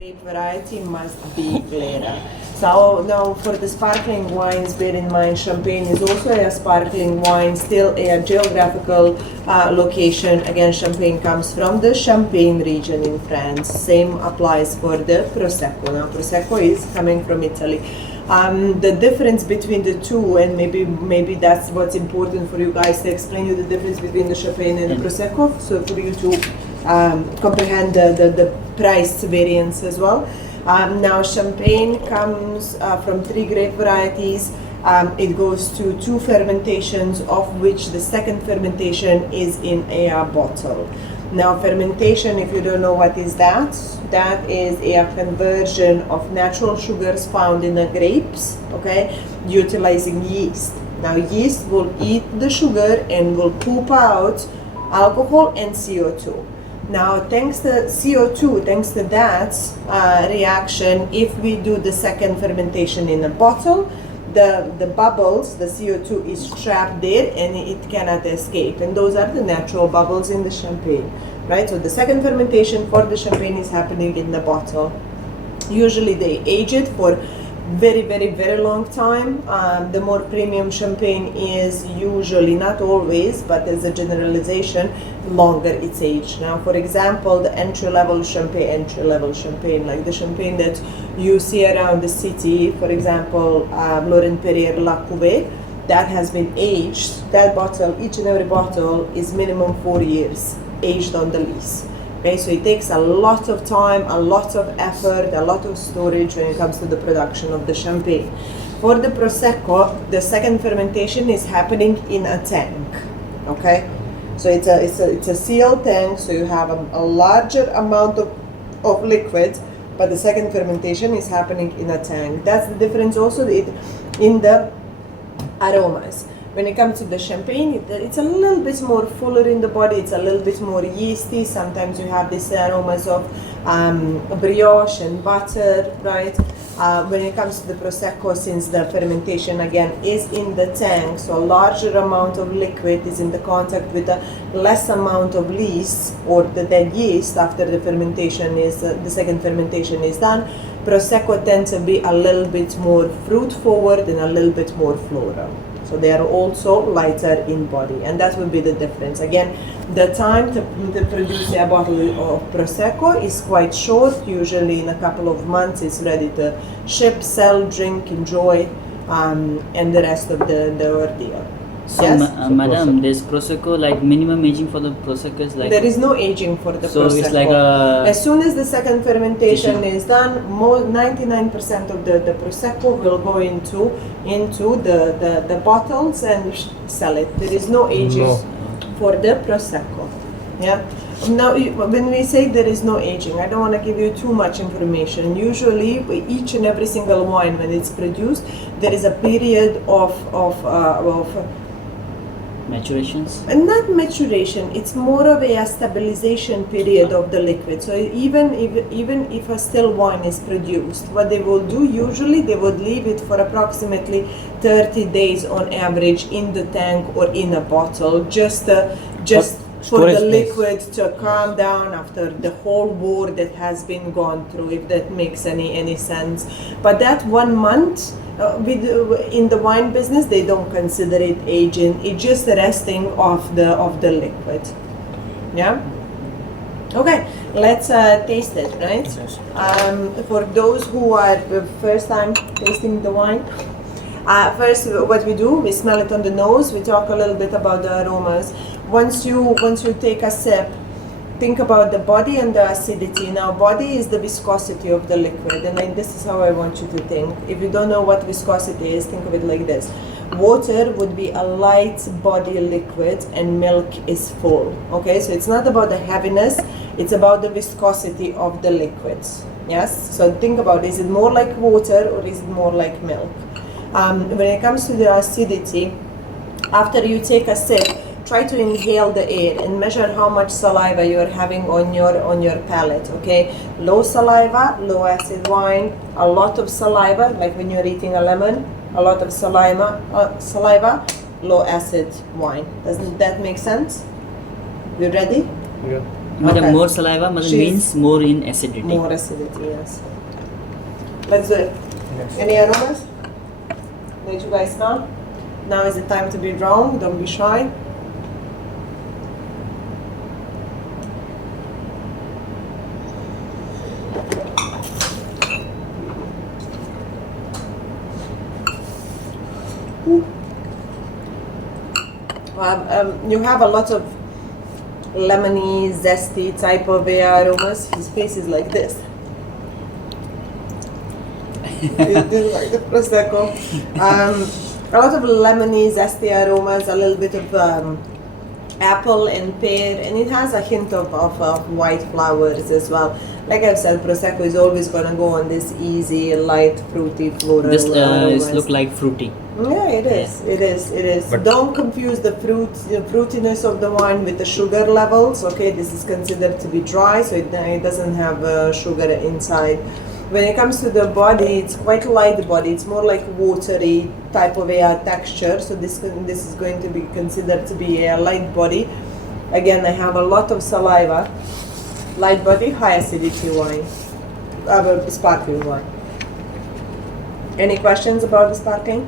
grape variety must be Glera. So now for the sparkling wines, bear in mind Champagne is also a sparkling wine, still a geographical location. Again, Champagne comes from the Champagne region in France. Same applies for the Prosecco. Now Prosecco is coming from Italy. The difference between the two, and maybe that's what's important for you guys to explain you the difference between the Champagne and the Prosecco, so for you to comprehend the price variance as well. Now Champagne comes from 3 grape varieties. It goes to 2 fermentations, of which the second fermentation is in a bottle. Now fermentation, if you don't know what is that is a conversion of natural sugars found in the grapes, okay, utilizing yeast. Now yeast will eat the sugar and will poop out alcohol and CO2. Now thanks to CO2, thanks to that reaction, if we do the second fermentation in a bottle, the bubbles, the CO2 is trapped there and it cannot escape, and those are the natural bubbles in the Champagne, right? So the second fermentation for the Champagne is happening in the bottle. Usually they age it for very long time. The more premium Champagne is usually, not always, but as a generalization, longer it's aged. Now for example, the entry-level Champagne, like the Champagne that you see around the city, for example, Laurent Perrier La Cuvée, that has been aged, that bottle, each and every bottle is minimum 4 years aged on the lees. Okay, so it takes a lot of time, a lot of effort, a lot of storage when it comes to the production of the Champagne. For the Prosecco, the second fermentation is happening in a tank. Okay, so it's a sealed tank, so you have a larger amount of liquid, but the second fermentation is happening in a tank. That's the difference also in the aromas. When it comes to the Champagne, it's a little bit more fuller in the body, it's a little bit more yeasty. Sometimes you have these aromas of brioche and butter, right? When it comes to the Prosecco, since the fermentation again is in the tank, so a larger amount of liquid is in the contact with a less amount of yeast, or the dead yeast after the fermentation is, the second fermentation is done, Prosecco tends to be a little bit more fruit forward and a little bit more floral. So they are also lighter in body, and that would be the difference. Again, the time to produce a bottle of Prosecco is quite short. Usually in a couple of months it's ready to ship, sell, drink, enjoy, and the rest of the ordeal. So, Yes? madam, this Prosecco, like minimum aging for the Prosecco is like... There is no aging for the so Prosecco. it's like a... As soon as the second fermentation is done, 99% of the Prosecco will go into the bottles and sell it. There is no aging for the Prosecco. Yeah. Now, when we say there is no aging, I don't want to give you too much information. Usually, each and every single wine, when it's produced, there is a period of maturations? Not maturation, it's more of a stabilization period of the liquid. So even if a still wine is produced, what they will do usually, they would leave it for approximately 30 days on average in the tank or in a bottle, just for the liquid to calm down after the whole war that has been gone through, if that makes any sense. But that 1 month, in the wine business, they don't consider it aging. It's just the resting of the liquid. Yeah. Okay, let's taste it, right? For those who are the first time tasting the wine, first what we do, we smell it on the nose. We talk a little bit about the aromas. Once you take a sip, think about the body and the acidity. Now, body is the viscosity of the liquid, and this is how I want you to think. If you don't know what viscosity is, think of it like this. Water would be a light body liquid and milk is full. Okay, so it's not about the heaviness, it's about the viscosity of the liquids. Yes, so think about, is it more like water or is it more like milk? When it comes to the acidity, after you take a sip, try to inhale the air and measure how much saliva you are having on your palate. Okay, low saliva, low acid wine. A lot of saliva, like when you're eating a lemon, a lot of saliva, low acid wine. Doesn't that make sense? You ready? Yeah. Madam, Okay. more saliva madam, She's- means more in acidity. More acidity, yes. Let's do it. Yes. Any aromas? Let you guys know. Now is the time to be wrong. Don't be shy. You have a lot of lemony, zesty type of aromas. His face is like this. This is like the prosecco. A lot of lemony, zesty aromas, a little bit of apple and pear, and it has a hint of white flowers as well. Like I've said, prosecco is always gonna go on this easy, light, fruity, floral This aromas. look like fruity. Yeah, it is. It is. It is. But- Don't confuse the fruitiness of the wine with the sugar levels. Okay, this is considered to be dry, so it doesn't have sugar inside. When it comes to the body, it's quite light body. It's more like watery type of a texture. So this is going to be considered to be a light body. Again, I have a lot of saliva. Light body, high acidity wine, sparkling wine. Any questions about the sparkling?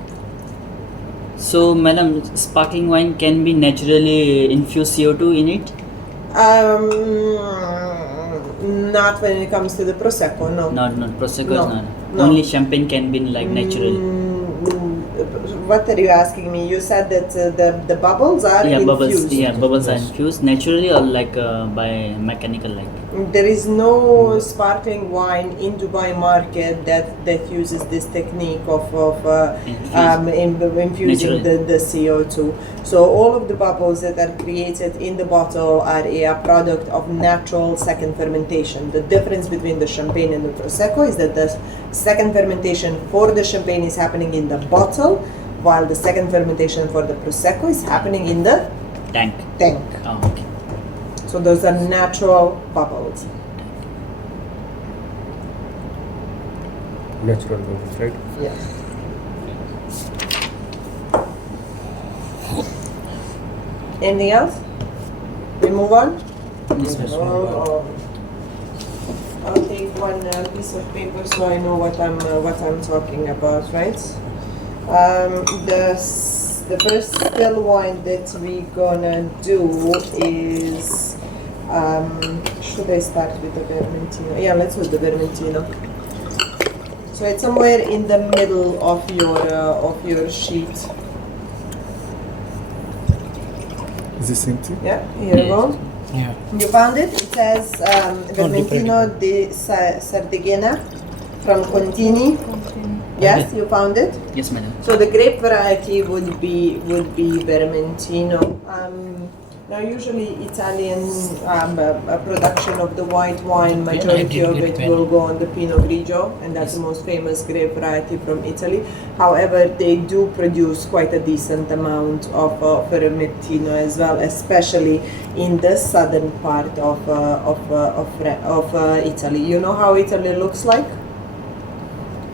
So madam, sparkling wine can be naturally infuse CO2 in it? Not when it comes to the prosecco. No. Not prosecco No, is not. no. Only champagne can be like naturally. What are you asking me? You said that the bubbles are Yeah, infused. bubbles. Yeah, bubbles are Yes. infused naturally or like by mechanical like. There is no sparkling wine in Dubai market that uses this technique of infusing Naturally. the CO2. So all of the bubbles that are created in the bottle are a product of natural second fermentation. The difference between the champagne and the prosecco is that the second fermentation for the champagne is happening in the bottle, while the second fermentation for the prosecco is happening in the Tank. tank. Oh, okay. So those are natural bubbles. Natural bubbles, right? Yes. Anything else? We move on? Yes, ma'am. Oh, I'll take one piece of paper so I know what I'm talking about, right? The first still wine that we gonna do is should I start with the Vermentino? Yeah, let's do the Vermentino. So it's somewhere in the middle of your sheet. Is this empty? Yeah, here you go. Yeah. You found it? It says Vermentino di Sardegna from Contini. Yes, Okay. you found it? Yes, madam. So the grape variety would be Vermentino. Now usually Italian production of the white wine, majority of it will go on the Pinot Grigio, and that's the most famous grape variety from Italy. However, they do produce quite a decent amount of Vermentino as well, especially in the southern part of Italy. You know how Italy looks like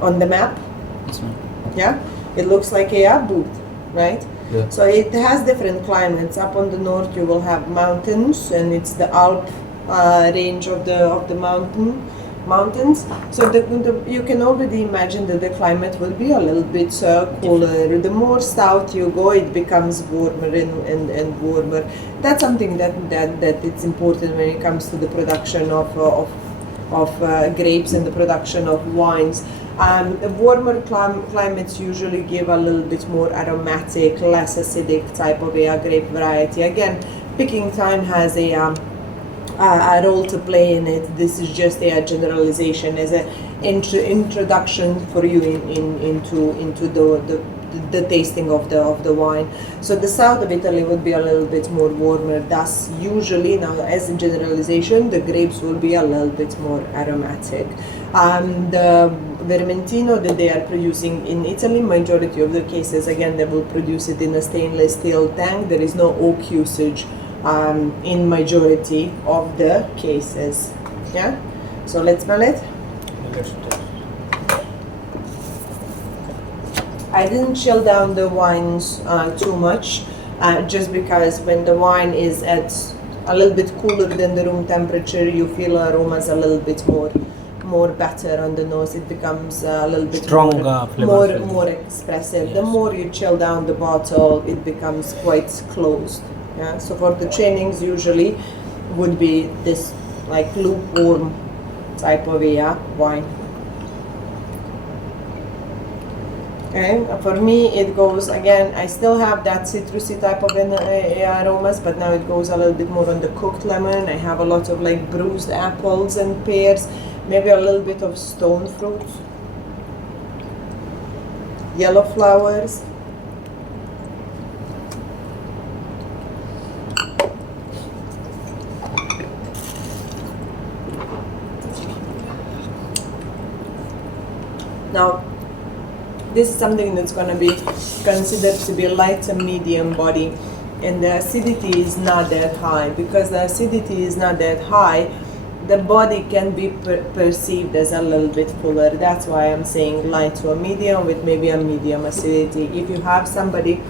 on the map? Yes, ma'am. Yeah, it looks like a boot, right? Yeah. So it has different climates. Up on the north, you will have mountains, and it's the Alp range of the mountains. So you can already imagine that the climate will be a little bit cooler. The more south you go, it becomes warmer and warmer. That's something that it's important when it comes to the production of grapes and the production of wines. Warmer climates usually give a little bit more aromatic, less acidic type of a grape variety. Again, picking time has a role to play in it. This is just a generalization as an introduction for you into the tasting of the wine. So the south of Italy would be a little bit more warmer. Thus, usually, now as a generalization, the grapes will be a little bit more aromatic. The Vermentino that they are producing in Italy, majority of the cases, again, they will produce it in a stainless steel tank. There is no oak usage in majority of the cases. Yeah. So let's smell it. Let's taste. I didn't chill down the wines too much, just because when the wine is at a little bit cooler than the room temperature, you feel aromas a little bit more better on the nose. It becomes a little bit Strong, more expressive. The Yes. more you chill down the bottle, it becomes quite closed. Yeah. So for the trainings, usually would be this like lukewarm type of wine. Okay. For me, it goes again. I still have that citrusy type of aromas, but now it goes a little bit more on the cooked lemon. I have a lot of like bruised apples and pears, maybe a little bit of stone fruit, yellow flowers. Now, this is something that's going to be considered to be light and medium body, and the acidity is not that high. Because the acidity is not that high, the body can be perceived as a little bit fuller. That's why I'm saying light to a medium with maybe a medium acidity. If you have somebody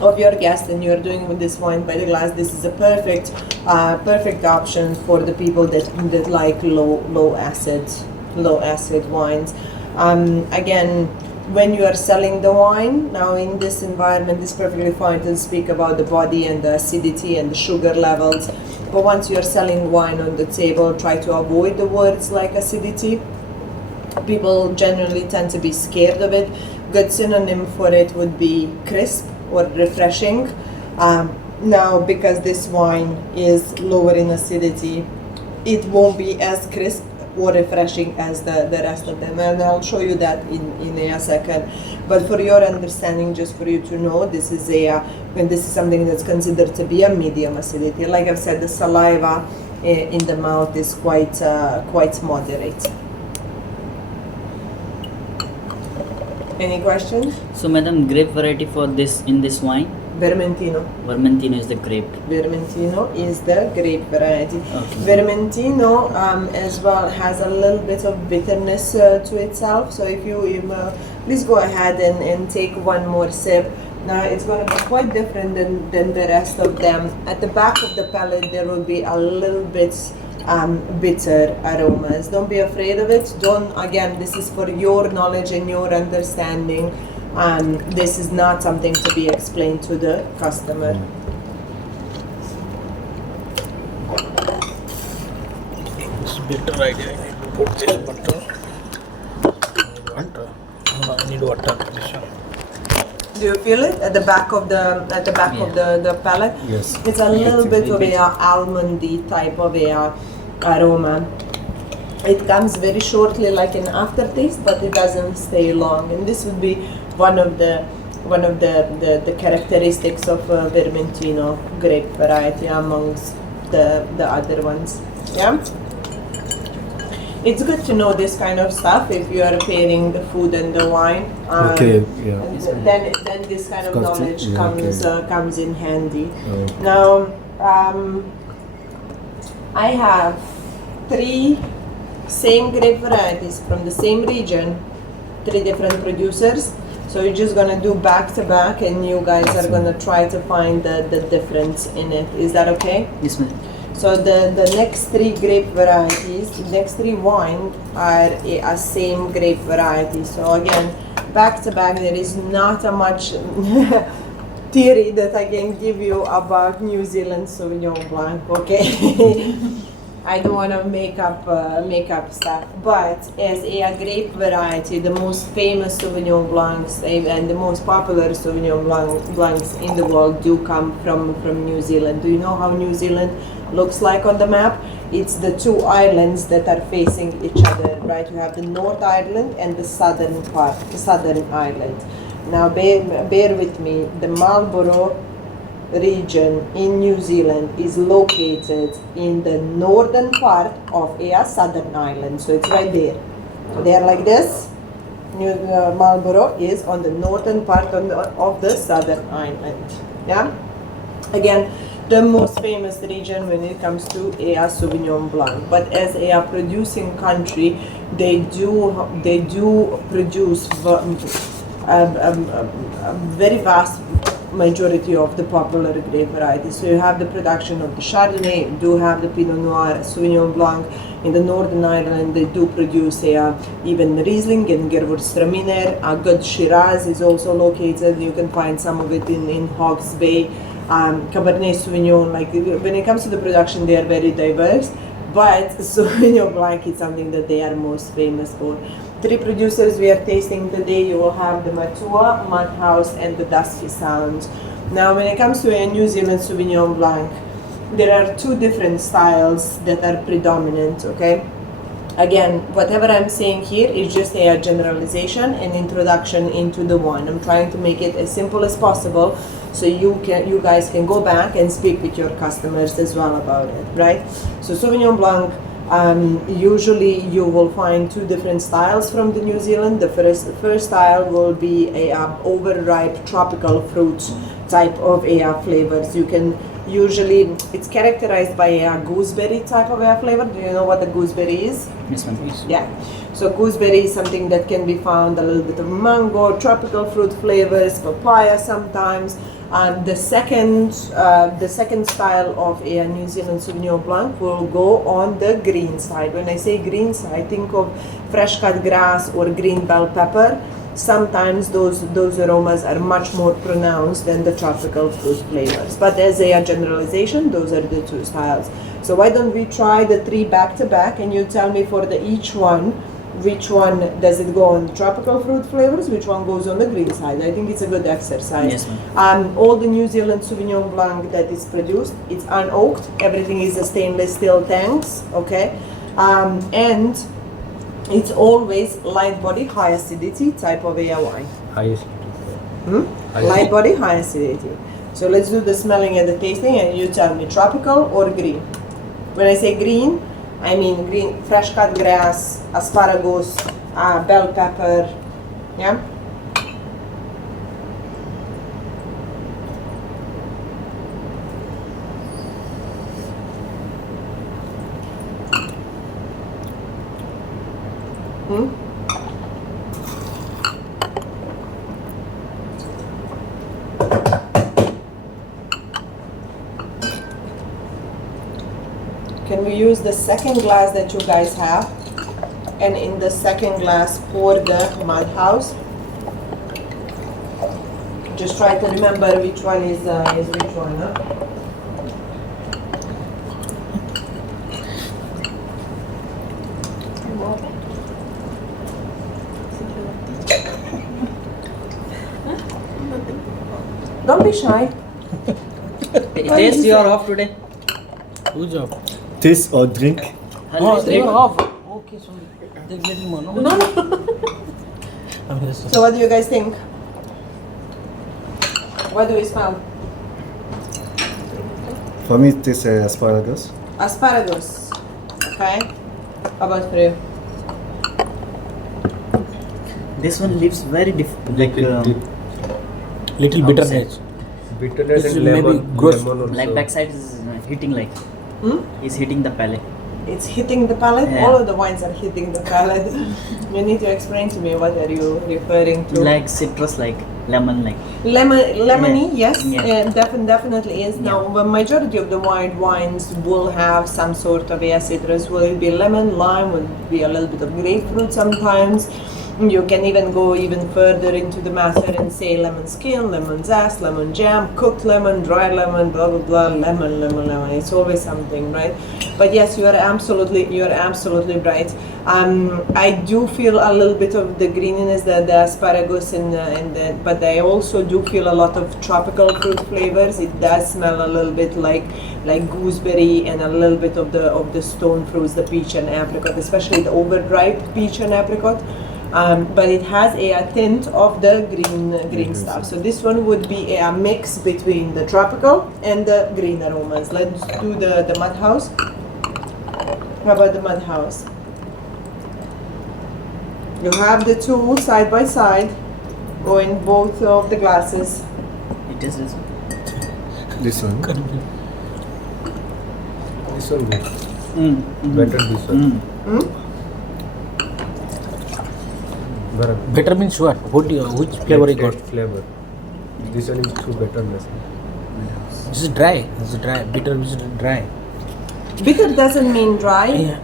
of your guest and you're doing with this wine by the glass, this is a perfect option for the people that like low acid wines. Again, when you are selling the wine, now in this environment, it's perfectly fine to speak about the body and the acidity and the sugar levels. But once you're selling wine on the table, try to avoid the words like acidity. People generally tend to be scared of it. Good synonym for it would be crisp or refreshing. Now, because this wine is lower in acidity, it won't be as crisp or refreshing as the rest of them, and I'll show you that in a second. But for your understanding, just for you to know, this is something that's considered to be a medium acidity. Like I've said, the saliva in the mouth is quite moderate. Any questions? So, madam, grape variety for this in this wine? Vermentino. Vermentino is the grape. Vermentino is the grape variety. Okay. Vermentino as well has a little bit of bitterness to itself. So if you please go ahead and take one more sip. Now it's going to be quite different than the rest of them. At the back of the palate there will be a little bit bitter aromas. Don't be afraid of it. Again, this is for your knowledge and your understanding. This is not something to be explained to the customer. It's better idea. Put this butter. I need water. Do you feel it at the back of the the palate? Yes. It's a little bit of a almondy type of a aroma. It comes very shortly, like an aftertaste, but it doesn't stay long. And this would be one of the characteristics of Vermentino grape variety amongst the other ones. Yeah. It's good to know this kind of stuff if you are pairing the food and the wine. Okay, yeah. Then this kind of Got it. knowledge Yeah, comes in handy. Okay. Now, I have 3 same grape varieties from the same region, 3 different producers. So you're just gonna do back to back, and you guys are gonna try to find the difference in it. Is that okay? Yes, ma'am. So the next 3 grape varieties, the next 3 wine are a same grape variety. So again, back to back, there is not a much theory that I can give you about New Zealand Sauvignon Blanc. Okay. I don't want to make up stuff, but as a grape variety, the most famous Sauvignon Blancs and the most popular Sauvignon Blancs in the world do come from New Zealand. Do you know how New Zealand looks like on the map? It's the 2 islands that are facing each other, right? You have the North Island and the southern part, the southern island. Now bear with me. The Marlborough region in New Zealand is located in the northern part of a southern island, so it's right there. They are like this. Marlborough is on the northern part of the southern island. Yeah. Again, the most famous region when it comes to a Sauvignon Blanc. But as a producing country, they do produce a very vast majority of the popular grape varieties. So you have the production of the Chardonnay, you do have the Pinot Noir, Sauvignon Blanc. In the Northern Ireland, they do produce even Riesling and Gewürztraminer. A good Shiraz is also located. You can find some of it in Hawke's Bay. Cabernet Sauvignon, like when it comes to the production, they are very diverse. But Sauvignon Blanc is something that they are most famous for. Three producers we are tasting today. You will have the Matua, Mudhouse, and the Dusky Sounds. Now, when it comes to a New Zealand Sauvignon Blanc, there are two different styles that are predominant, okay? Again, whatever I'm saying here is just a generalization and introduction into the wine. I'm trying to make it as simple as possible so you guys can go back and speak with your customers as well about it, right? So Sauvignon Blanc, usually you will find two different styles from the New Zealand. The first style will be a overripe tropical fruit type of flavors. You can usually, it's characterized by a gooseberry type of flavor. Do you know what a gooseberry is? Yes, ma'am. Yeah. So gooseberry is something that can be found, a little bit of mango, tropical fruit flavors, papaya sometimes. The second style of a New Zealand Sauvignon Blanc will go on the green side. When I say green side, think of fresh cut grass or green bell pepper. Sometimes those aromas are much more pronounced than the tropical fruit flavors. But as a generalization, those are the two styles. So why don't we try the three back to back, and you tell me for each one, which one does it go on the tropical fruit flavors, which one goes on the green side. I think it's a good exercise. Yes, ma'am. All the New Zealand Sauvignon Blanc that is produced, it's unoaked. Everything is a stainless steel tanks, okay? And it's always light body, high acidity type of a wine. Highest. Light body, high acidity. So let's do the smelling and the tasting, and you tell me tropical or green. When I say green, I mean green, fresh cut grass, asparagus, bell pepper, yeah? Can we use the second glass that you guys have, and in the second glass pour the Mudhouse? Just try to remember which one is which one, huh? Don't be shy. Taste, you are off today. Who's up? Taste or drink? Oh, Drink. you're off. Okay, sorry. Take little more. No? So what do you guys think? What do we smell? For me, it tastes asparagus. Asparagus. Okay. How about for you? This one leaves very different, like Little bitterness. Bitterness This and is maybe lemon, gross. lemon also. like backside is hitting like is hitting the palate. It's hitting the palate. Yeah. All of the wines are hitting the palate. You need to explain to me what are you referring to? Like citrus, like lemon, like Lemony, yes, Yeah. definitely is. Now, the majority of the white wines will have some sort of a citrus. Will it be lemon, lime? Will it be a little bit of grapefruit sometimes? You can even go even further into the matter and say lemon skin, lemon zest, lemon jam, cooked lemon, dried lemon, blah blah blah, lemon. It's always something, right? But yes, you are absolutely right. I do feel a little bit of the greeniness, the asparagus, but I also do feel a lot of tropical fruit flavors. It does smell a little bit like gooseberry and a little bit of the stone fruits, the peach and apricot, especially the overripe peach and apricot. But it has a tint of the green stuff. So this one would be a mix between the tropical and the green aromas. Let's do the Mudhouse. How about the Mudhouse? You have the two side by side, go in both of the glasses. it is this. This one. This one good. Mm. Better this one. Better. Better means what? Which flavor you got? Flavor. This one is too bitterness. This is dry. This is dry. Bitter is dry. Bitter doesn't mean dry. Yeah.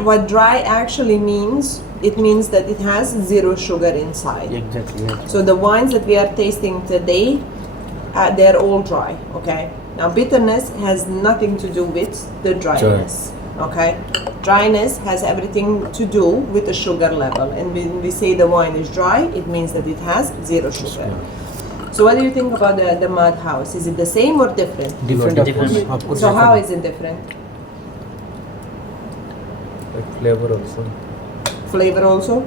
What dry actually means, it means that it has zero sugar inside. Exactly. Yeah. So the wines that we are tasting today, they're all dry, okay? Now bitterness has nothing to do with the dryness, okay? Dryness has everything to do with the sugar level. And when we say the wine is dry, it means that it has zero sugar. So what do you think about the mud house? Is it the same or different? Different. Different. Of course. So how different. is it different? Like flavor also. Flavor also?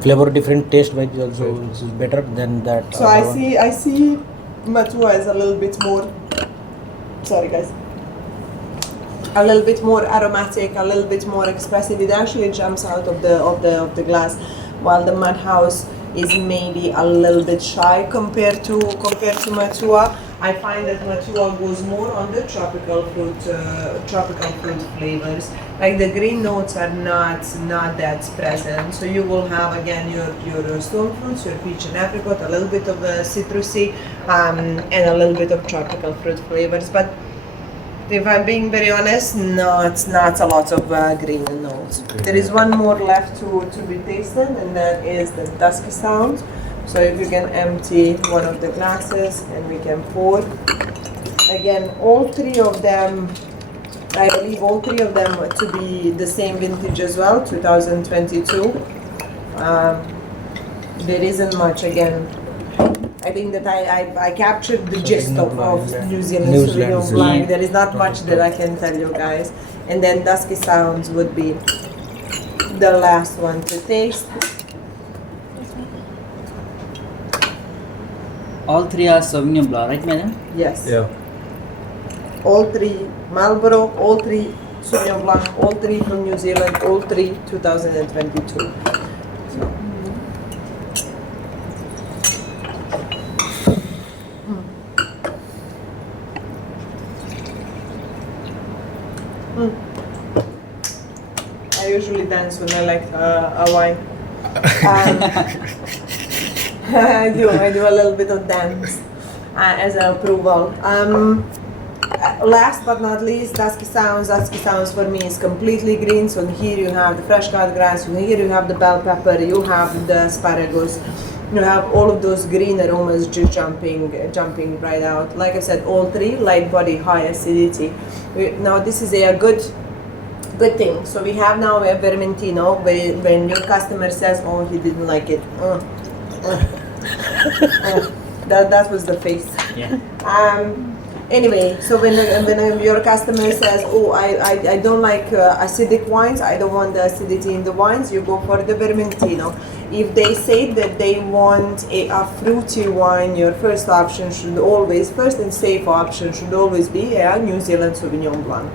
Flavor different, taste wise also this is better than that. So I see Matua is a little bit more, sorry guys, a little bit more aromatic, a little bit more expressive. It actually jumps out of the glass, while the mud house is maybe a little bit shy compared to Matua. I find that Matua goes more on the tropical fruit flavors. Like the green notes are not that present. So you will have again your stone fruits, your peach and apricot, a little bit of citrusy, and a little bit of tropical fruit flavors. But if I'm being very honest, not a lot of green notes. There is one more left to be tasted, and that is the dusky sound. So if you can empty one of the glasses and we can pour. Again, all three of them, I believe all three of them to be the same vintage as well, 2022. There isn't much again. I think that I captured the gist of New Zealand Sauvignon Blanc. There is not much that I can tell you guys. And then Dusky Sounds would be the last one to taste. All three are Sauvignon Blanc, right, madam? Yes. Yeah. All three Marlborough, all three Sauvignon Blanc, all three from New Zealand, all three 2022. I usually dance when I like a wine. I do a little bit of dance as an approval. Last but not least, Dusky Sounds. Dusky Sounds for me is completely green. So here you have the fresh cut grass, here you have the bell pepper, you have the asparagus, you have all of those green aromas just jumping right out. Like I said, all three light body, high acidity. Now this is a good thing. So we have now a Vermentino where when your customer says, oh, he didn't like it. That was the face. Yeah. Anyway, so when your customer says, oh, I don't like acidic wines, I don't want the acidity in the wines, you go for the Vermentino. If they say that they want a fruity wine, your first and safe option should always be a New Zealand Sauvignon Blanc.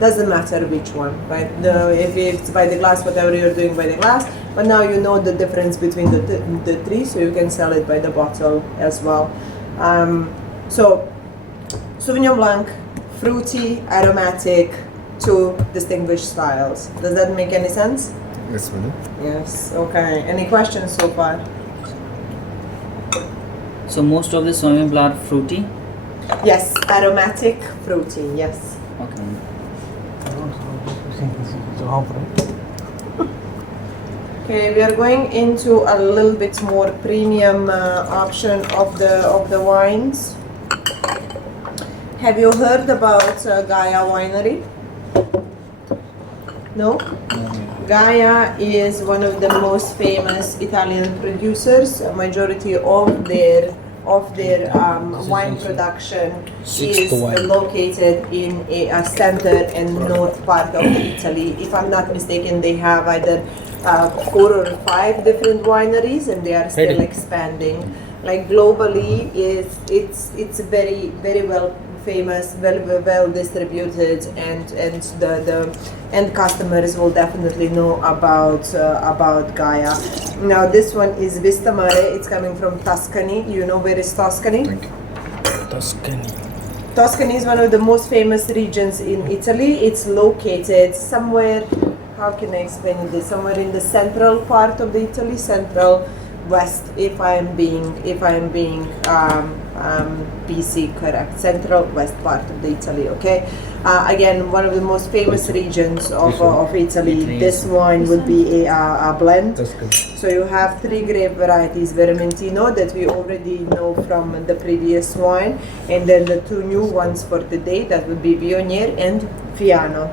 Doesn't matter which one, right? If it's by the glass, whatever you're doing by the glass, but now you know the difference between the three, so you can sell it by the bottle as well. So Sauvignon Blanc, fruity, aromatic, two distinguished styles. Does that make any sense? Yes, madam. Yes. Okay. Any questions so far? So most of the Sauvignon Blanc are fruity. Yes, aromatic, fruity. Yes. Okay. Okay, we are going into a little bit more premium option of the wines. Have you heard about Gaia Winery? No? Gaia is one of the most famous Italian producers. A majority of their wine production is located in a center and north part of Italy. If I'm not mistaken, they have either 4 or 5 different wineries, and they are still expanding. Like globally, it's very very well famous, well distributed, and the end customers will definitely know about Gaia. Now this one is Vista Mare. It's coming from Tuscany. You know where is Tuscany? Thank you. Tuscany. Tuscany is one of the most famous regions in Italy. It's located somewhere, how can I explain this? Somewhere in the central part of the Italy, central west, if I am being BC correct, central west part of the Italy. Okay, again, one of the most famous regions of Italy. Italy This is- wine would be a blend. That's good. So you have 3 grape varieties: Vermentino, that we already know from the previous wine, and then the 2 new ones for today, that would be Viognier and Fiano.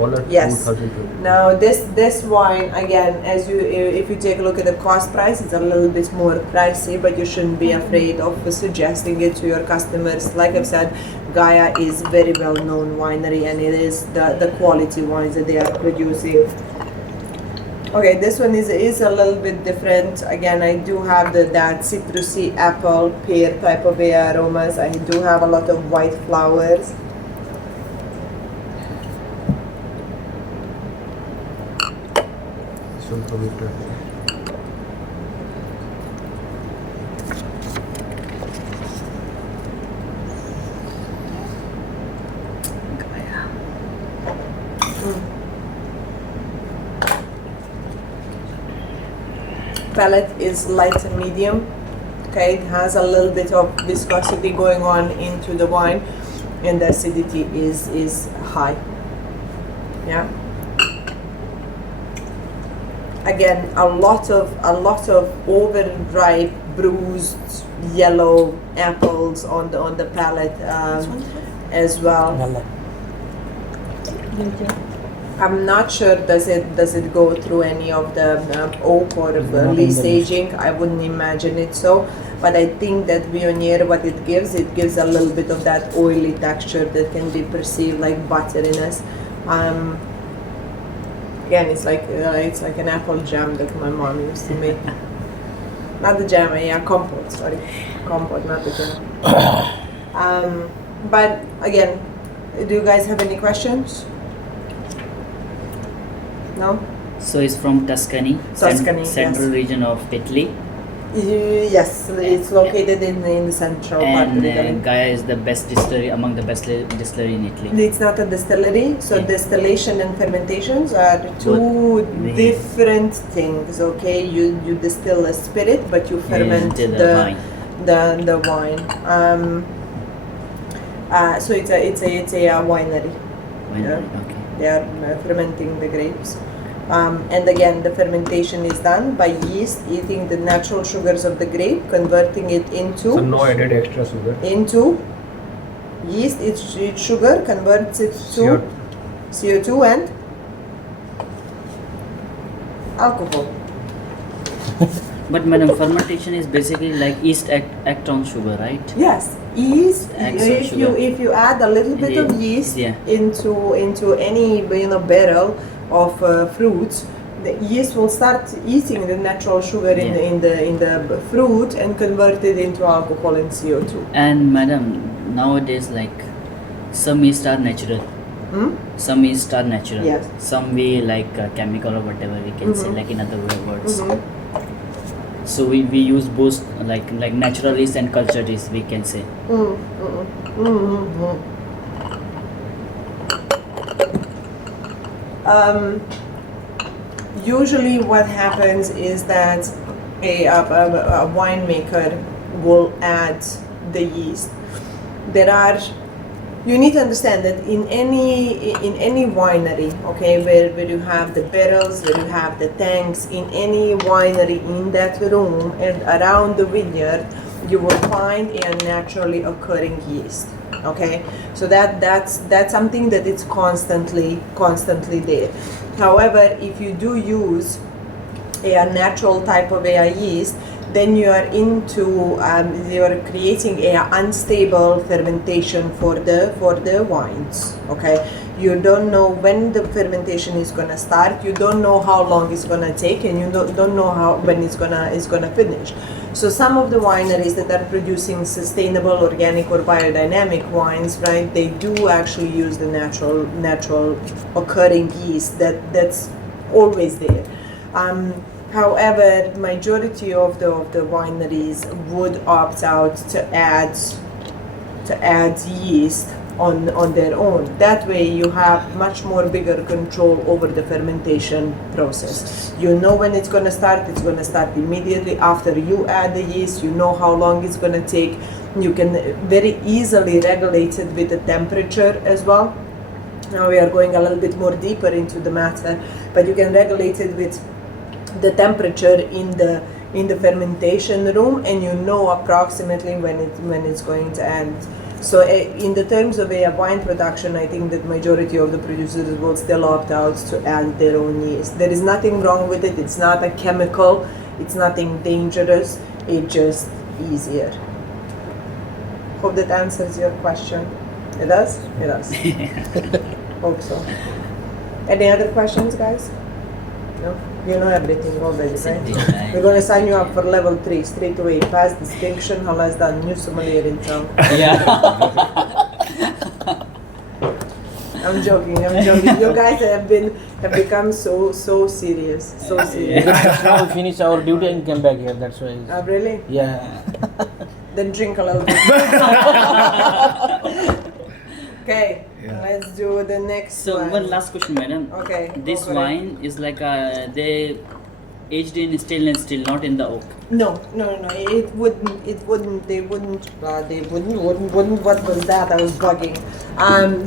All are Yes. 2020. Now this wine, again, as you if you take a look at the cost price, it's a little bit more pricey, but you shouldn't be afraid of suggesting it to your customers. Like I've said, Gaia is very well known winery, and it is the quality wines that they are producing. Okay, this one is a little bit different. Again, I do have that citrusy apple pear type of aromas. I do have a lot of white flowers. This one from Italy. Palate is light and medium. Okay, it has a little bit of viscosity going on into the wine, and the acidity is high. Yeah. Again, a lot of overripe, bruised yellow apples on the palate as well. Nalla. I'm not sure does it go through any of the oak or It's not lease in the list. aging. I wouldn't imagine it so, but I think that Viognier, what it gives a little bit of that oily texture that can be perceived like butteriness. Again, it's like an apple jam that my mom used to make. Not the jam, yeah, compote. Sorry, compote, not the jam. But again, do you guys have any questions? No? So it's from Tuscany, Tuscany, central yes. region of Italy, Yes, it's located in the central part of and Italy. Gaia is the best distillery among the best distillery in Italy. It's not a distillery, so Yeah. distillation and fermentations are two Both. different things. Okay, you distill a spirit, but you ferment the wine. the wine. So it's a winery. Wine, Yeah. okay. They are fermenting the grapes. And again, the fermentation is done by yeast eating the natural sugars of the grape, converting it So no added extra sugar. into yeast. It's sugar, converts it to CO2 and alcohol. But madam, fermentation is basically like yeast act on sugar, right? Yes, yeast. Acts on sugar. If you add a little bit of Yeah, yeast yeah. into any barrel of fruits, the yeast will start eating the natural sugar Yeah. in the fruit and convert it into alcohol and CO2. And madam, nowadays like some yeast are natural, Hmm? some yeast are natural, Yes. some we like chemical or whatever we can say, Mhm. like in other words. Mhm. So we use both like natural yeast and cultured yeast, we can say. Mm, mm, mm, mm, mm. Usually what happens is that a winemaker will add the yeast. You need to understand that in any winery, okay, where you have the barrels, where you have the tanks, in any winery, in that room and around the vineyard, you will find a naturally occurring yeast. Okay, so that's something that it's constantly there. However, if you do use a natural type of a yeast, then you are you're creating a unstable fermentation for the wines. Okay, you don't know when the fermentation is gonna start. You don't know how long it's gonna take, and you don't know when it's gonna finish. So some of the wineries that are producing sustainable, organic, or biodynamic wines, right? They do actually use the natural occurring yeast that's always there. However, majority of the wineries would opt out to add yeast on their own. That way you have much more bigger control over the fermentation process. You know when it's going to start immediately after you add the yeast. You know how long it's going to take. You can very easily regulate it with the temperature as well. Now we are going a little bit more deeper into the matter, but you can regulate it with the temperature in the fermentation room, and you know approximately when it's going to end. So in the terms of a wine production, I think that majority of the producers will still opt out to add their own yeast. There is nothing wrong with it. It's not a chemical. It's nothing dangerous. It's just easier. Hope that answers your question. It does? It does. Hope so. Any other questions, guys? No? You know everything already, right? We're going to sign you up for level 3 straight away. Pass distinction, halas done. New sommelier in town. Yeah. I'm joking. You guys have become so serious. So serious. Now we finish our duty and came back here. That's why. Really? Yeah. Then drink a little bit. Okay, Yeah. let's do the next So one. one last question, madam. Okay. This go for it. wine is like they aged in stainless steel, not in the oak. No. It wouldn't. They wouldn't. What was that? I was bugging.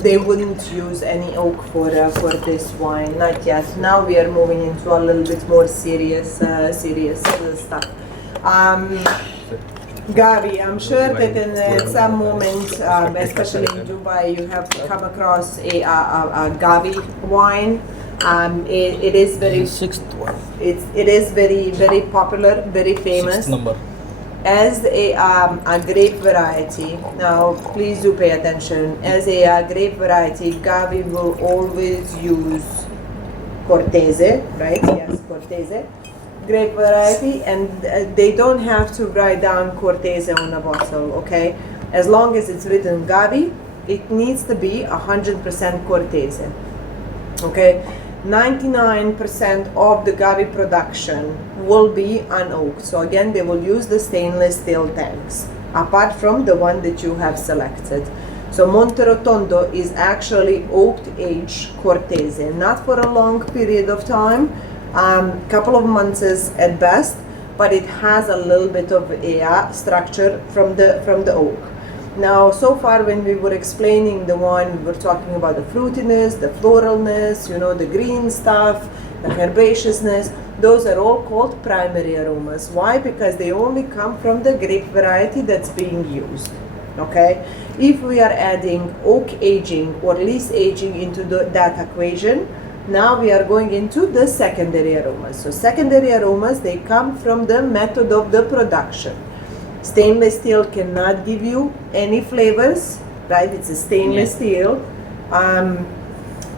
They wouldn't use any oak for this wine. Not yet. Now we are moving into a little bit more serious stuff. Gavi, I'm sure that in some moment, especially in Dubai, you have come across a Gavi wine. It is very Sixth one. it is very popular, very famous Sixth number. as a grape variety. Now, please do pay attention. As a grape variety, Gavi will always use Cortese, right? Yes, Cortese. Grape variety, and they don't have to write down Cortese on a bottle, okay? As long as it's written Gavi, it needs to be 100% Cortese, okay? 99% of the Gavi production will be unoaked. So again, they will use the stainless steel tanks, apart from the one that you have selected. So Monterotondo is actually oaked aged Cortese, not for a long period of time, couple of months at best, but it has a little bit of a structure from the oak. Now, so far when we were explaining the wine, we were talking about the fruitiness, the floralness, the green stuff, the herbaceousness. Those are all called primary aromas. Why? Because they only come from the grape variety that's being used. Okay? If we are adding oak aging or lees aging into that equation, now we are going into the secondary aromas. So secondary aromas, they come from the method of the production. Stainless steel cannot give you any flavors, right? It's a stainless steel.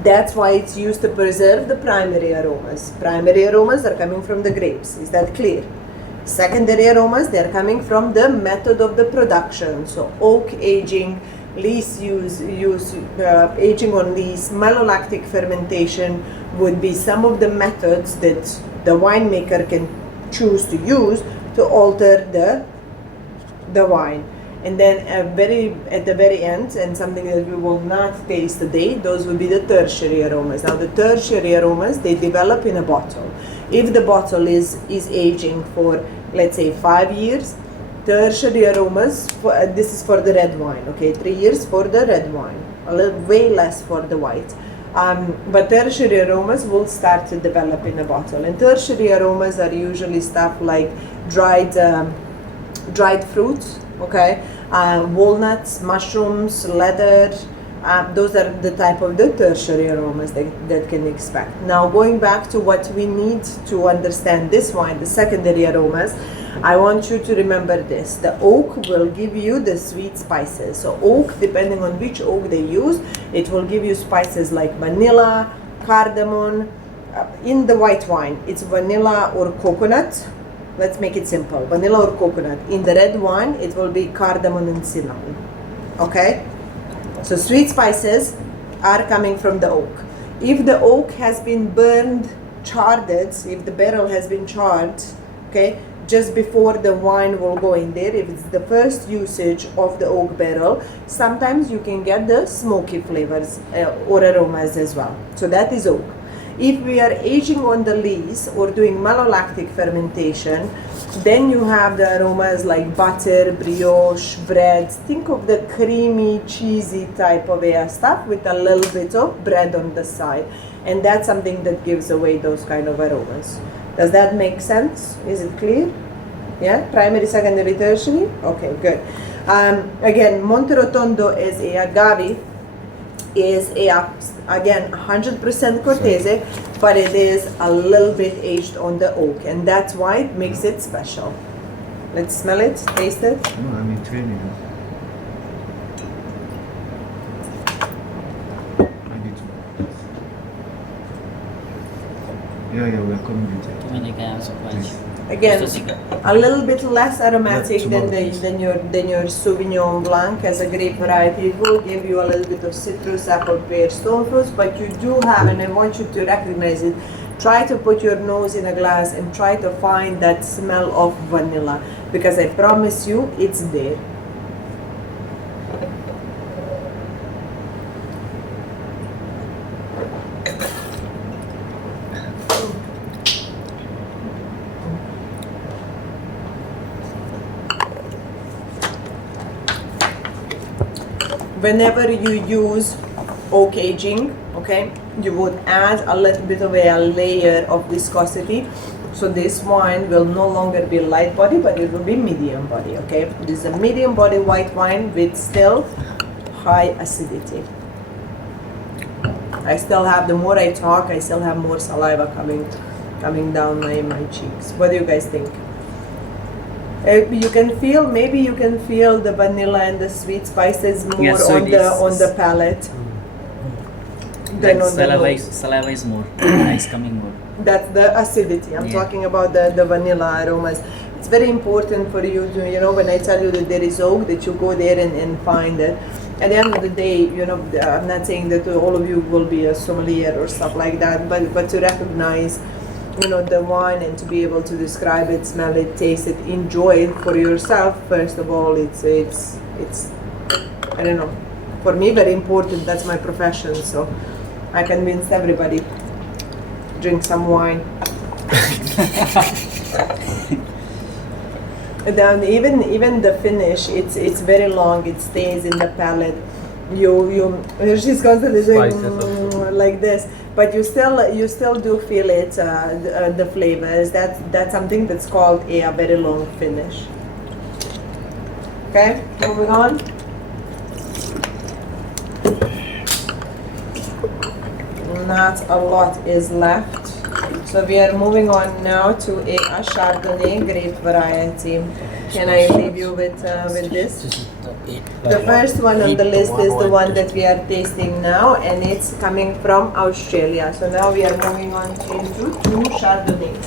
That's why it's used to preserve the primary aromas. Primary aromas are coming from the grapes. Is that clear? Secondary aromas, they are coming from the method of the production. So oak aging, lees aging on lees, malolactic fermentation would be some of the methods that the winemaker can choose to use to alter the wine. And then at the very end, and something that we will not taste today, those will be the tertiary aromas. Now the tertiary aromas, they develop in a bottle. If the bottle is aging for, let's say, 5 years, tertiary aromas, this is for the red wine, okay, 3 years for the red wine, a little way less for the white. But tertiary aromas will start to develop in a bottle. And tertiary aromas are usually stuff like dried fruits, okay, walnuts, mushrooms, leather. Those are the type of the tertiary aromas that can expect. Now going back to what we need to understand this wine, the secondary aromas, I want you to remember this. The oak will give you the sweet spices. So oak, depending on which oak they use, it will give you spices like vanilla, cardamom. In the white wine, it's vanilla or coconut. Let's make it simple, vanilla or coconut. In the red wine, it will be cardamom and cinnamon, okay? So sweet spices are coming from the oak. If the oak has been burned, charred, if the barrel has been charred, okay, just before the wine will go in there. If it's the first usage of the oak barrel, sometimes you can get the smoky flavors or aromas as well. So that is oak. If we are aging on the lees or doing malolactic fermentation, then you have the aromas like butter, brioche, bread. Think of the creamy, cheesy type of stuff with a little bit of bread on the side. And that's something that gives away those kind of aromas. Does that make sense? Is it clear? Yeah? Primary, secondary, tertiary? Okay, good. Again, Monterotondo is a agave, is again 100% Cortese, but it is a little bit aged on the oak, and that's why it makes it special. Let's smell it, taste it. No, I'm in training. I need to. Yeah, we're coming later. Dominic, I have some punch. Again, Just a second. a little bit less aromatic Yeah, than tomorrow, than your Sauvignon Blanc as a grape variety. It will give you a little bit of citrus, apple, pear, stone fruits, but you do have, and I want you to recognize it. Try to put your nose in a glass and try to find that smell of vanilla, because I promise you, it's there. Whenever you use oak aging, okay, you would add a little bit of a layer of viscosity. So this wine will no longer be light body, but it will be medium body, okay? This is a medium body white wine with still high acidity. I still have, the more I talk, I still have more saliva coming down my cheeks. What do you guys think? You can feel, maybe you can feel the vanilla and the sweet spices more Yes, so on it the is. palate than Like on the nose. saliva is more. Ice coming more. That's the acidity. I'm Yeah. talking about the vanilla aromas. It's very important for you to, when I tell you that there is oak, that you go there and find it. At the end of the day, I'm not saying that all of you will be a sommelier or stuff like that, but to recognize, the wine and to be able to describe it, smell it, taste it, enjoy it for yourself. First of all, it's I don't know, for me very important. That's my profession, so I convinced everybody. Drink some wine. Then even the finish, it's very long. It stays in the palate. She's constantly doing like this, but you still do feel it, the flavors. That's something that's called a very long finish. Okay, moving on. Not a lot is left. So we are moving on now to a Chardonnay grape variety. Can I leave you with this? This is The first one on the list is the one that we are tasting now, and it's coming from Australia. So now we are moving on into two Chardonnays.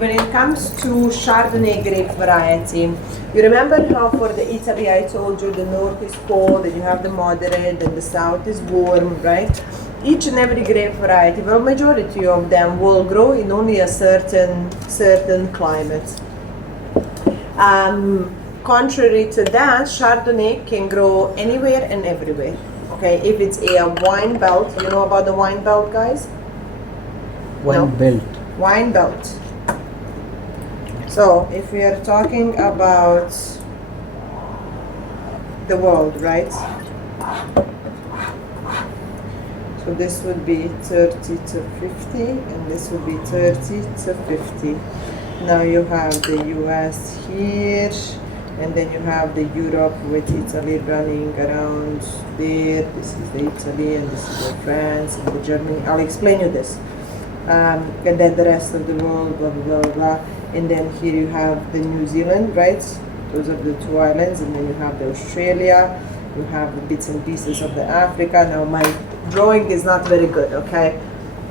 When it comes to Chardonnay grape variety, you remember how for the Italy I told you the north is cold and you have the moderate and the south is warm, right? Each and every grape variety, well, majority of them will grow in only a certain climate. Contrary to that, Chardonnay can grow anywhere and everywhere. Okay, if it's a wine belt, you know about the wine belt, guys? wine No. belt. Wine belt. So, if we are talking about the world, right? So this would be 30 to 50, and this would be 30 to 50. Now you have the US here, and then you have the Europe with Italy running around there. This is the Italy, and this is the France, and the Germany. I'll explain you this. And then the rest of the world, blah, blah, blah, blah. And then here you have the New Zealand, right? Those are the two islands. And then you have the Australia. You have the bits and pieces of the Africa. Now my drawing is not very good, okay?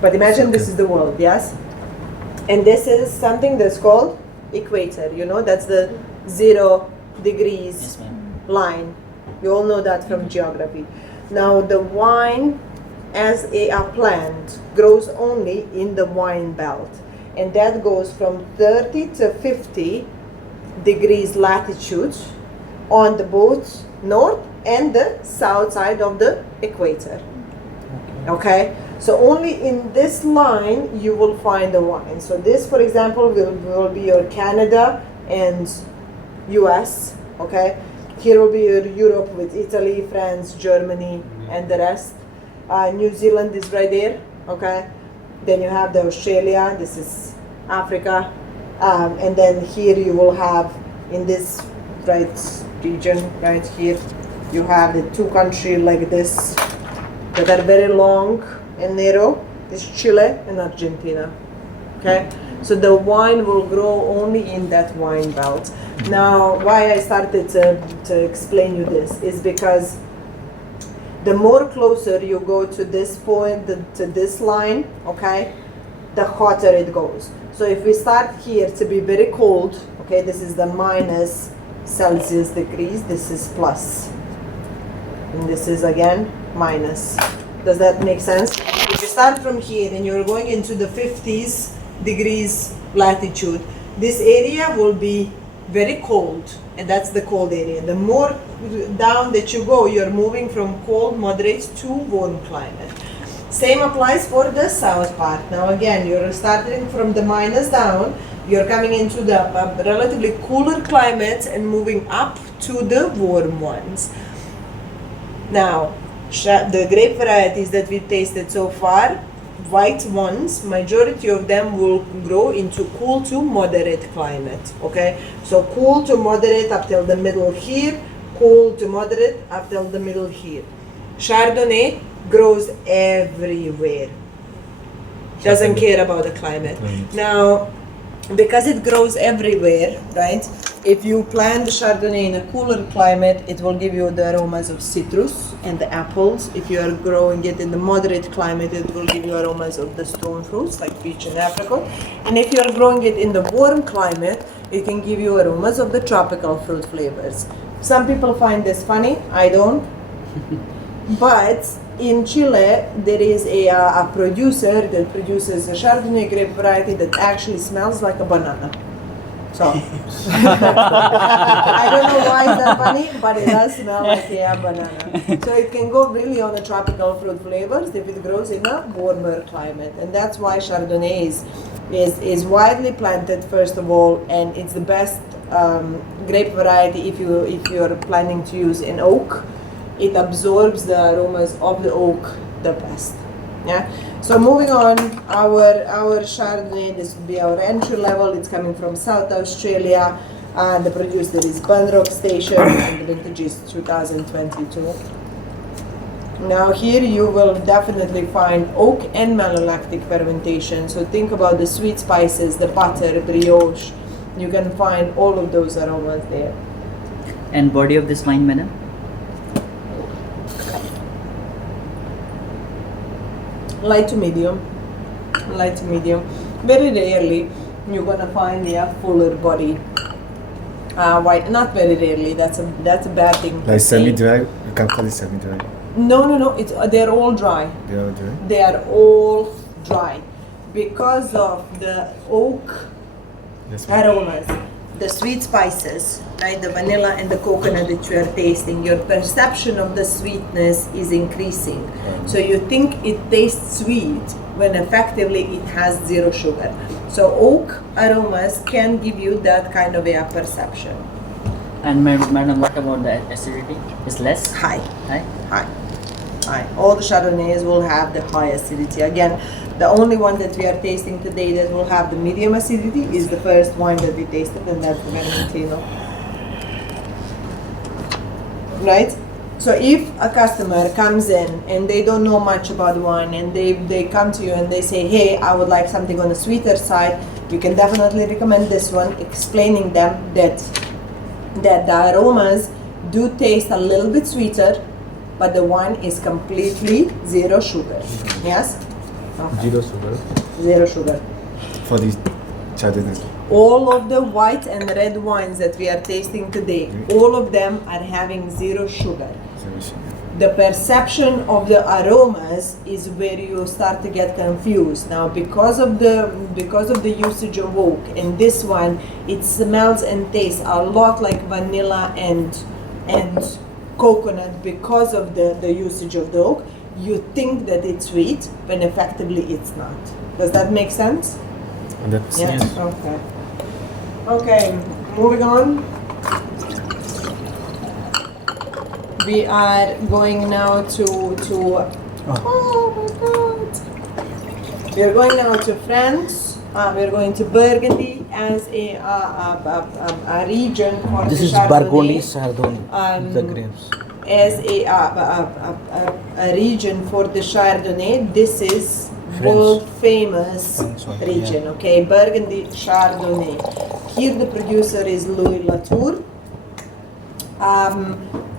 But imagine this is the world, yes? And this is something that's called equator, that's the 0 degrees Yes, ma'am. line. You all know that from geography. Now the wine as a plant grows only in the wine belt. and that goes from 30 to 50 degrees latitude on the both north and the south side of the equator. Okay, so only in this line you will find the wine. So this, for example, will be your Canada and US. Okay, here will be your Europe with Italy, France, Germany, and the rest. New Zealand is right there. Okay, then you have the Australia. This is Africa, and then here you will have in this region right here. You have the two countries like this that are very long and narrow. This is Chile and Argentina. Okay, so the wine will grow only in that wine belt. Now, why I started to explain you this is because the more closer you go to this point, to this line, okay, the hotter it goes. So if we start here to be very cold, okay, this is the minus Celsius degrees, this is plus, and this is again minus. Does that make sense? If you start from here and you're going into the 50s degrees latitude, this area will be very cold, and that's the cold area. The more down that you go, you're moving from cold, moderate to warm climate. Same applies for the south part. Now again, you're starting from the minus down, you're coming into the relatively cooler climates and moving up to the warm ones. Now, the grape varieties that we tasted so far, white ones, majority of them will grow into cool to moderate climate. Okay, so cool to moderate up till the middle here, cool to moderate up till the middle here. Chardonnay grows everywhere. Doesn't care about the climate. Now, because it grows everywhere, right? If you plant the Chardonnay in a cooler climate, it will give you the aromas of citrus and the apples. If you are growing it in the moderate climate, it will give you aromas of the stone fruits like peach and apricot. And if you are growing it in the warm climate, it can give you aromas of the tropical fruit flavors. Some people find this funny, I don't. But in Chile, there is a producer that produces a Chardonnay grape variety that actually smells like a banana. So, I don't know why it's that funny, but it does smell like a banana. So it can go really on the tropical fruit flavors if it grows in a warmer climate. And that's why Chardonnay is widely planted, first of all, and it's the best grape variety if you're planning to use an oak. It absorbs the aromas of the oak the best. Yeah. So moving on, our Chardonnay, this would be our entry level. It's coming from South Australia, and the producer is Bunrock Station, and the vintage is 2022. Now here you will definitely find oak and malolactic fermentation. So think about the sweet spices, the butter, brioche. You can find all of those aromas there. And body of this wine, madam? Light to medium. Very rarely you're gonna find a fuller body white. Not very rarely. That's a bad thing. Like semi-dry, you can call it semi-dry. No. They're all dry. They are dry. They are all dry because of the oak Yes, aromas, the sweet spices, right? The vanilla and the coconut that you are tasting. Your perception of the sweetness is increasing. So you think it tastes sweet when effectively it has zero sugar. So oak aromas can give you that kind of a perception. And madam, what about the acidity? Is less? High. High? All the Chardonnays will have the high acidity. Again, the only one that we are tasting today that will have the medium acidity is the first wine that we tasted, and that's the Vermentino. Right? So if a customer comes in and they don't know much about wine, and they come to you and they say, hey, I would like something on the sweeter side, you can definitely recommend this one, explaining them that the aromas do taste a little bit sweeter, but the wine is completely zero sugar. Yes? Okay. Zero sugar. For the Chardonnay. All of the white and red wines that we are tasting today, all of them are having zero sugar. Zero sugar. The perception of the aromas is where you start to get confused. Now, because of the usage of oak, and this one, it smells and tastes a lot like vanilla and coconut because of the usage of the oak. You think that it's sweet, but effectively it's not. Does that make sense? And that's Yeah. Okay. Okay. Moving on. We are going now to oh my God. We are going now to France. We are going to Burgundy as a region for This the is Chardonnay. Burgundy Chardonnay, the Um, grapes. As a region for the Chardonnay. This is France. world famous France one, region. Okay, Burgundy Chardonnay. Here the producer is Louis Latour.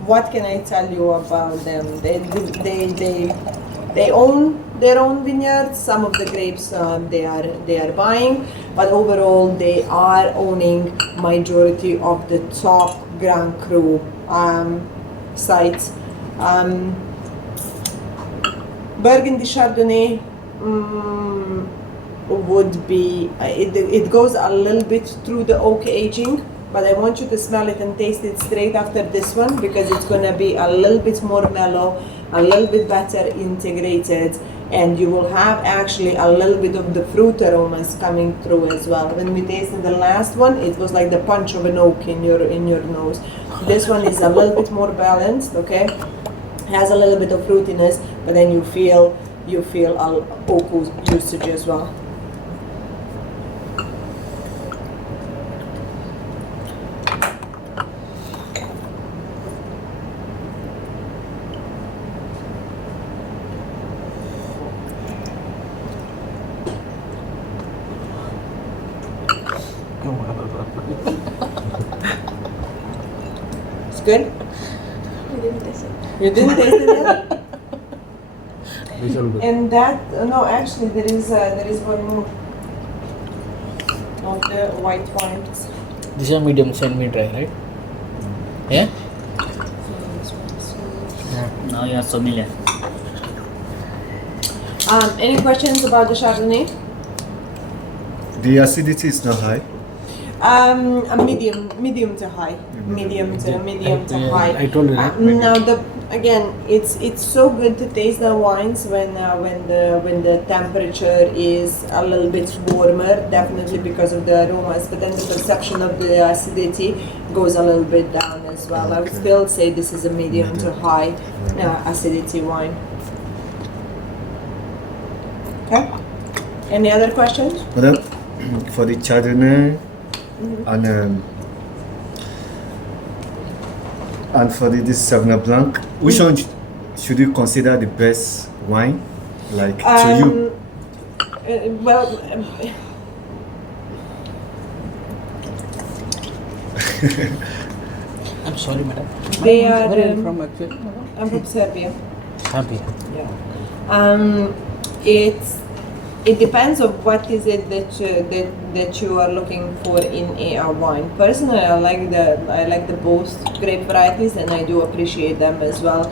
What can I tell you about them? They own their own vineyards. Some of the grapes they are buying, but overall they are owning majority of the top Grand Cru sites. Burgundy Chardonnay would be it goes a little bit through the oak aging. But I want you to smell it and taste it straight after this one because it's going to be a little bit more mellow, a little bit better integrated, and you will have actually a little bit of the fruit aromas coming through as well. When we tasted the last one, it was like the punch of an oak in your nose. This one is a little bit more balanced, okay? Has a little bit of fruitiness, but then you feel oak usage as well. It's good? I didn't taste it. You didn't taste it yet? This one good. And that, no, actually there is one more of the white wines. This is a medium semi-dry, right? Yeah? Now you are familiar. Any questions about the Chardonnay? The acidity is not high. A medium to high, medium to high. I told you that. Now again, it's so good to taste the wines when the temperature is a little bit warmer, definitely because of the aromas. But then the perception of the acidity goes a little bit down as well. I would Okay. still say this is a medium to high acidity wine. Okay. Any other questions? But then, for the Chardonnay and for this Sauvignon Blanc, which one should you consider the best wine? Like to you? Well, I'm sorry, madam. they are. Where are you from actually? I'm from Serbia. Happy. Yeah. It depends on what is it that you are looking for in a wine. Personally, I like the both grape varieties, and I do appreciate them as well,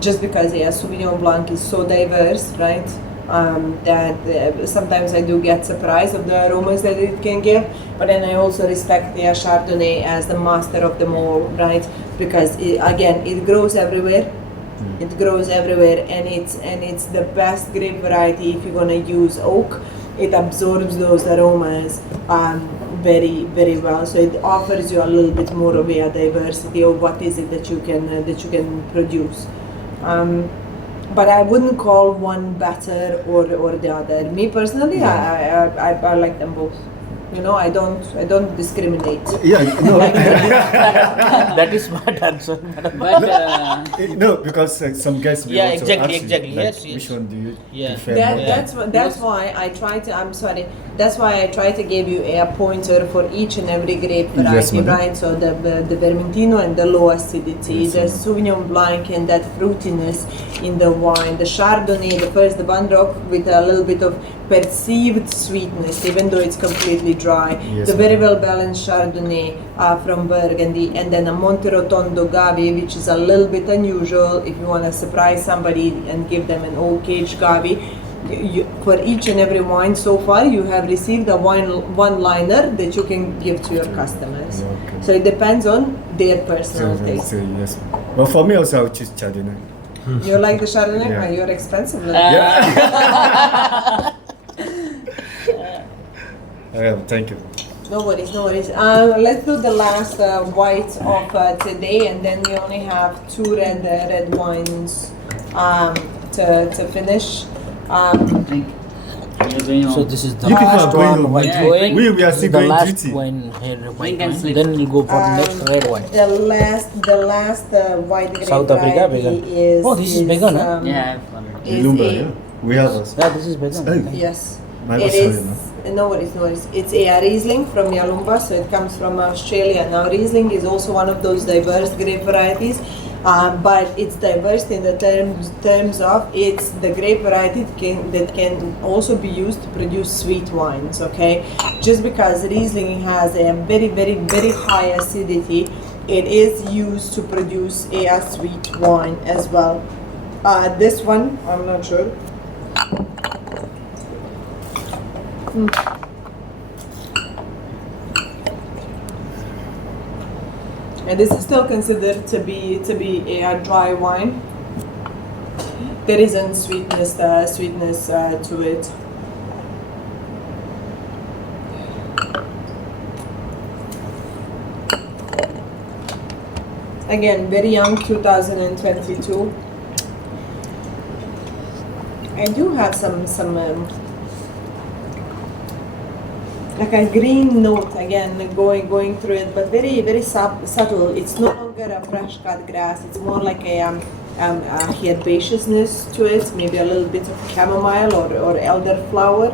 just because Sauvignon Blanc is so diverse, right? That sometimes I do get surprised of the aromas that it can give, but then I also respect the Chardonnay as the master of them all, right? Because it grows everywhere. It grows everywhere, and it's the best grape variety if you're gonna use oak. It absorbs those aromas very very well. So it offers you a little bit more of a diversity of what is it that you can produce. But I wouldn't call one better or the other. Me personally, I like them both. You know, I don't discriminate. Yeah, no, That is smart answer, madam. But no, because some guys may Yeah, also exactly, ask you, exactly. like, Yes, yes. which one do you Yeah. prefer That, more? that's why I try to. I'm sorry. That's why I try to give you a pointer for each and every grape Yes, variety, madam. right? So the Vermentino and the low acidity, Yes, the madam. Sauvignon Blanc and that fruitiness in the wine, the Chardonnay, the Ban Rock with a little bit of perceived sweetness, even though it's completely dry. Yes, The very ma'am. well balanced Chardonnay from Burgundy, and then a Monterotondo Gavi, which is a little bit unusual if you want to surprise somebody and give them an old cage Gavi. For each and every wine so far, you have received a one-liner that you can give to your customers. Okay. So it depends on their personal taste. So, yes. But for me also, I would choose Chardonnay. You like the Chardonnay? Yeah. You're expensive. Thank you. No worries, no worries. Let's do the last white of today, and then we only have two red wines to finish. You're going So on. this is the You people are last going one on white Yeah, wine. we are This is still the going last duty. wine here, white can wine. sleep. Then we'll go for next red wine. The last white grape South Africa, variety vegan. is. Oh, this is vegan, huh? Yeah, I've followed. Is Lumba, a- yeah. We have us. Yeah, this is vegan. Hey. Yes. My It bad, sorry, is. No worries, no worries. It's a Riesling from Yalumba, so it comes from Australia. Now, Riesling is also one of those diverse grape varieties, but it's diverse in the terms of it's the grape variety that can also be used to produce sweet wines. Okay, just because Riesling has a very, very, very high acidity, it is used to produce a sweet wine as well. This one, I'm not sure. And this is still considered to be a dry wine. There isn't sweetness to it. Again, very young, 2022. I do have some like a green note again going through it, but very very subtle. It's no longer a fresh cut grass. It's more like a herbaceousness to it, maybe a little bit of chamomile or elderflower.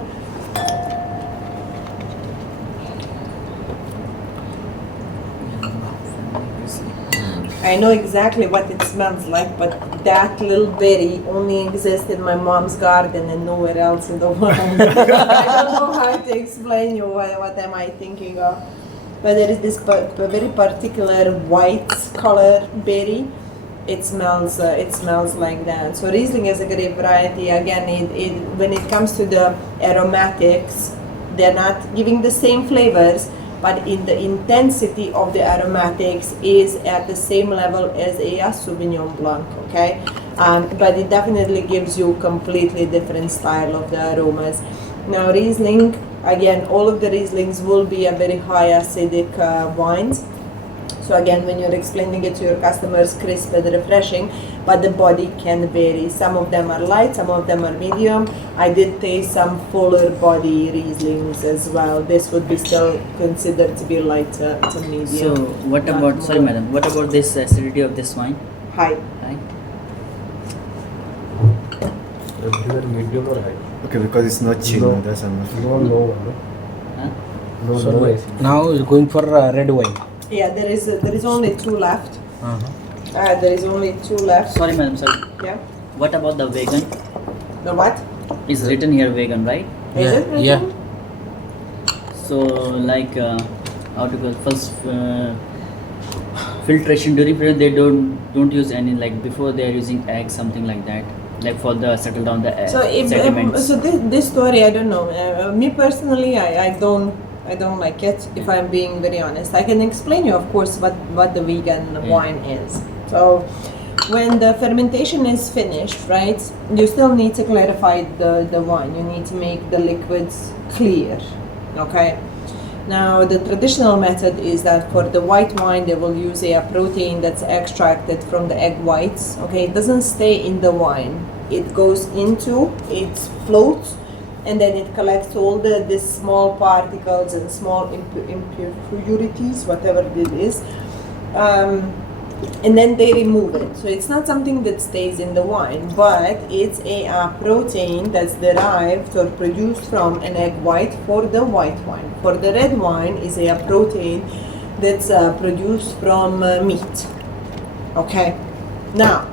I know exactly what it smells like, but that little berry only exists in my mom's garden and nowhere else in the world. I don't know how to explain you what am I thinking of. But there is this very particular white color berry. It smells like that. So Riesling is a grape variety. Again, when it comes to the aromatics, they're not giving the same flavors, but in the intensity of the aromatics is at the same level as a Sauvignon Blanc, okay? But it definitely gives you completely different style of the aromas. Now Riesling, again, all of the Rieslings will be a very high acidic wines. So again, when you're explaining it to your customers, crisp and refreshing, but the body can vary. Some of them are light, some of them are medium. I did taste some fuller body Rieslings as well. This would be still considered to be light to medium. So what not about, sorry more. madam, what about this acidity of this wine? High. Right? Everywhere medium or high? Okay, because it's not chill. No. That's enough. No. Huh? No, So no acid. now we're going for red wine. Yeah, there is only two left. Uh-huh. There is only two left. Sorry madam, sorry. Yeah. What about the vegan? The what? It's written here vegan, right? Is Yeah, it written? yeah. So like how to go first filtration during period they don't use any, like before they are using eggs, something like that, like for the settle down the So sediments. so this story, I don't know. Me personally, I don't like it. If I'm being very honest, I can explain you, of course, what the vegan wine is. So when the fermentation is finished, right, you still need to clarify the wine. You need to make the liquids clear. Okay. Now the traditional method is that for the white wine they will use a protein that's extracted from the egg whites. Okay, it doesn't stay in the wine. It goes into, it floats, and then it collects all these small particles and small impurities, whatever it is, and then they remove it. So it's not something that stays in the wine, but it's a protein that's derived or produced from an egg white for the white wine. For the red wine is a protein that's produced from meat. Okay, now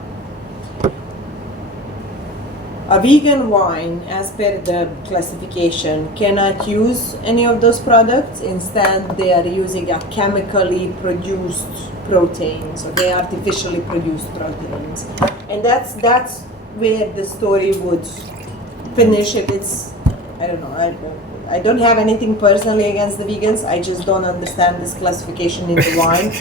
A vegan wine, as per the classification, cannot use any of those products. Instead, they are using a chemically produced proteins, okay, artificially produced proteins, and that's where the story would finish if it's, I don't know, I don't have anything personally against the vegans. I just don't understand this classification in the wine.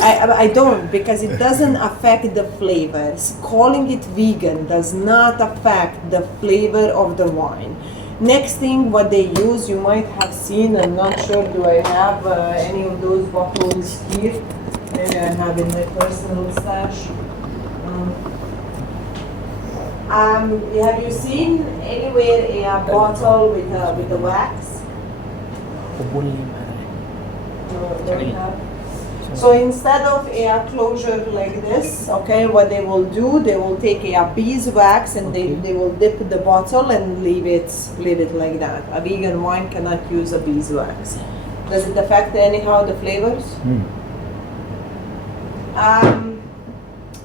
I don't, because it doesn't affect the flavors. Calling it vegan does not affect the flavor of the wine. Next thing, what they use, you might have seen, I'm not sure, do I have any of those bottles here? Maybe I have in my personal stash. Have you seen anywhere a bottle with a wax? No, don't have. So instead of a closure like this, okay, what they will do, they will take a beeswax and they will dip the bottle and leave it like that. A vegan wine cannot use a beeswax. Does it affect anyhow the flavors?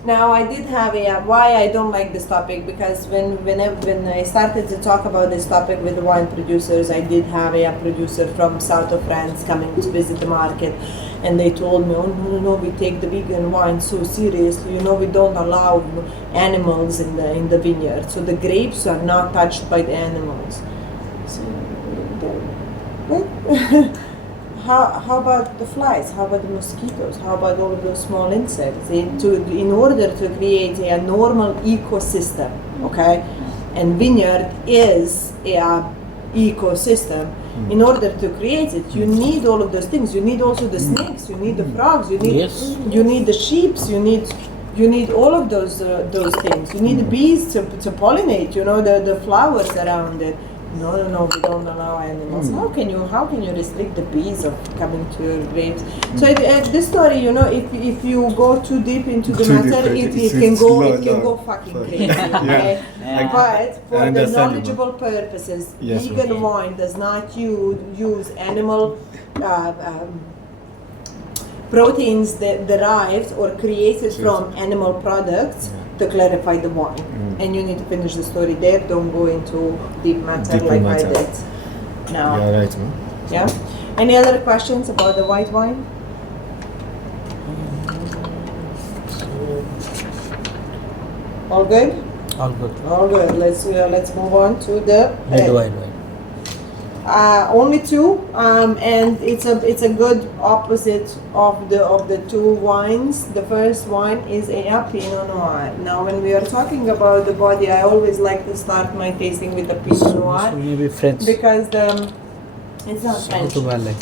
Now I did have why I don't like this topic, because when I started to talk about this topic with the wine producers, I did have a producer from south of France coming to visit the market, and they told me, oh no, we take the vegan wine so seriously, we don't allow animals in the vineyard, so the grapes are not touched by the animals. So, How about the flies? How about the mosquitoes? How about all of those small insects? In order to create a normal ecosystem, okay, and vineyard is a ecosystem. In order to create it, you need all of those things. You need also the snakes. You need the frogs. You need the sheep. You need all of those things. You need the bees to pollinate. The flowers around it. No, we don't allow animals. How can you restrict the bees of coming to your grapes? So this story, if you go too deep into the matter, it can go fucking crazy. Okay? But for the knowledgeable purposes, vegan wine does not use animal proteins derived or created from animal products to clarify the wine. And you need to finish the story there. Don't go into deep matter like I did. Now. Yeah, right, man. Yeah. Any other questions about the white wine? All good? All good. All good. Let's move on to the Red wine. only two, and it's a good opposite of the two wines. The first wine is a Pinot Noir. Now, when we are talking about the body, I always like to start my tasting with the Pinot Noir, Maybe French. because it's not French.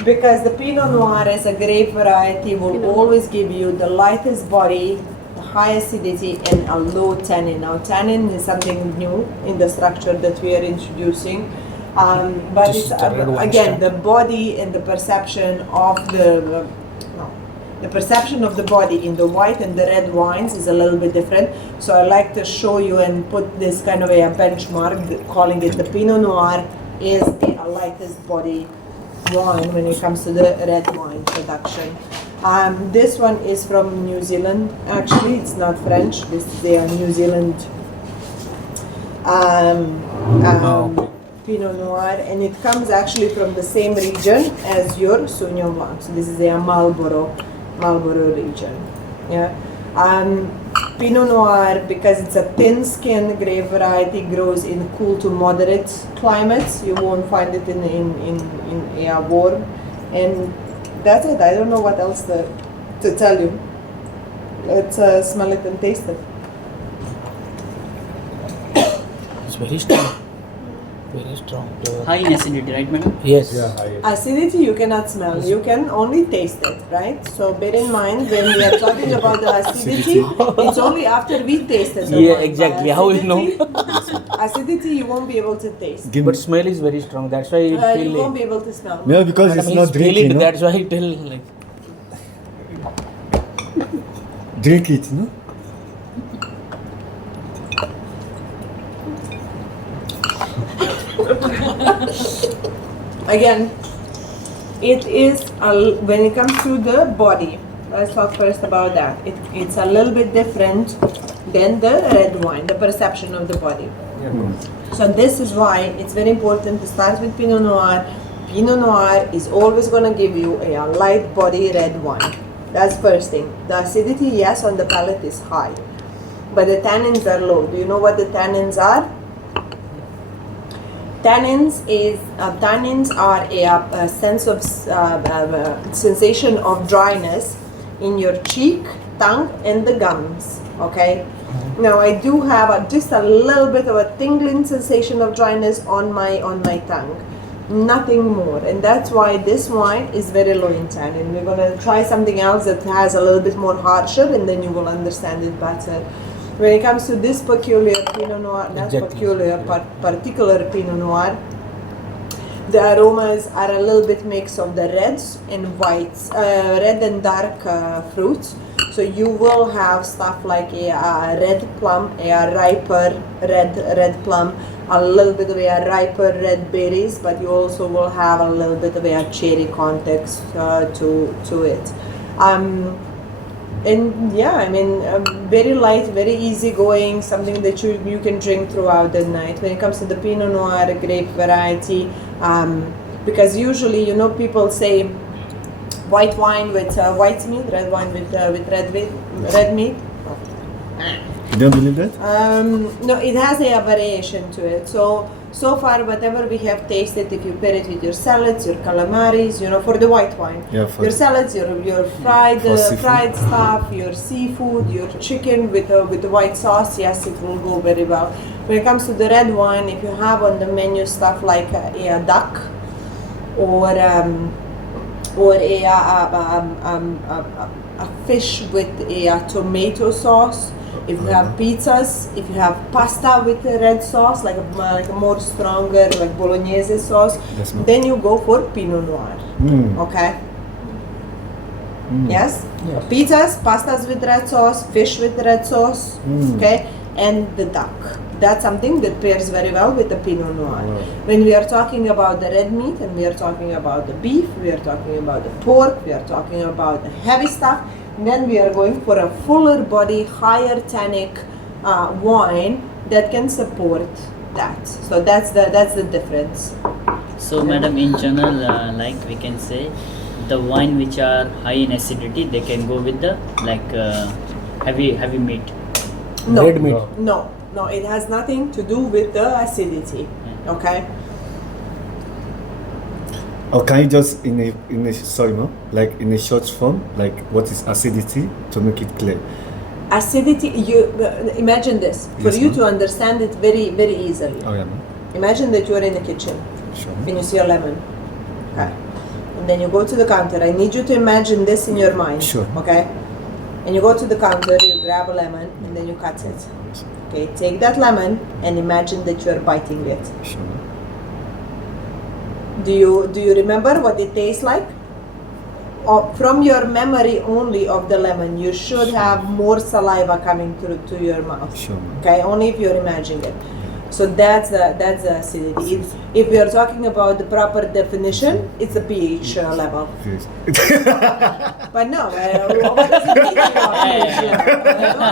Because the Pinot Noir as a grape variety will always give you the lightest body, high acidity, and a low tannin. Now, tannin is something new in the structure that we are introducing. But it's again the body and the perception of the perception of the body in the white and the red wines is a little bit different. So I like to show you and put this kind of a benchmark, calling it the Pinot Noir is the lightest body wine when it comes to the red wine production. This one is from New Zealand. Actually, it's not French. This is a New Zealand. Pinot Noir, and it comes actually from the same region as your Sauvignon Blanc. So this is a Marlborough region. Yeah. Pinot Noir, because it's a thin-skinned grape variety, grows in cool to moderate climates. You won't find it in a warm, and that's it. I don't know what else to tell you. Let's smell it and taste it. It's very strong. Very strong. High in acidity, right, madam? Yes. Acidity you cannot smell, you can only taste it, right? So bear in mind when we are talking about the acidity, it's only after we tasted the Yeah, wine. exactly. By How you know? Acidity you won't be able to taste. But smell is very strong. That's why it feel You won't like. be able to smell. No, because Madam, it's he's not feel drinking, it. no? That's why I tell like. Drink it, no? Again, it is when it comes to the body. Let's talk first about that. It's a little bit different than the red wine, the perception of the body. So this is why it's very important to start with Pinot Noir. Pinot Noir is always going to give you a light body red wine. That's first thing. The acidity, yes, on the palate is high, but the tannins are low. Do you know what the tannins are? Tannins are a sense of sensation of dryness in your cheek, tongue, and the gums. Okay. Now I do have just a little bit of a tingling sensation of dryness on my tongue, nothing more, and that's why this wine is very low in tannin. We're gonna try something else that has a little bit more harsher, and then you will understand it better. When it comes to this peculiar Pinot Noir, particular Pinot Noir, the aromas are a little bit mix of the reds and whites, red and dark fruits. So you will have stuff like a red plum, a riper red plum, a little bit of a riper red berries, but you also will have a little bit of a cherry context to it. And yeah, I mean, very light, very easygoing, something that you can drink throughout the night. When it comes to the Pinot Noir grape variety, because usually, you know, people say white wine with white meat, red wine with red meat. You don't believe that? No, it has a variation to it. So far, whatever we have tasted, if you pair it with your salads, your calamaris, you know, for the white wine, your salads, your fried stuff, your seafood, your chicken with the white sauce, yes, it will go very well. When it comes to the red wine, if you have on the menu stuff like a duck or a fish with a tomato sauce. If you have pizzas, if you have pasta with a red sauce, like a more stronger, like bolognese sauce, then you go for Pinot Noir. Okay? Yes? Yeah. Pizzas, pastas with red sauce, fish with red sauce, okay? And the duck. That's something that pairs very well with the Pinot Noir. When we are talking about the red meat and we are talking about the beef, we are talking about the pork, we are talking about the heavy stuff, then we are going for a fuller body, higher tannic wine that can support that. So that's the difference. So, madam, in general, like we can say, the wine which are high in acidity, they can go with the heavy meat. No, Red meat. no, it has nothing to do with the acidity. Okay. Or can you just in a like in a short form, like what is acidity to make it clear? Acidity. You imagine this for Yes, you ma'am. to understand it very very easily. Oh yeah, ma'am. Imagine that you are in the kitchen Sure. and you see a lemon. Okay. And then you go to the counter. I need you to imagine this in your mind. Sure. Okay. And you go to the counter, you grab a lemon, and then you cut it. Okay, take that lemon and imagine that you are biting it. Sure. Do you remember what it tastes like? From your memory only of the lemon, you should have more saliva coming through to your mouth. Sure. Okay, only if you're imagining it. So that's the acidity. If we are talking about the proper definition, it's a pH level. Please. But no, what does it mean?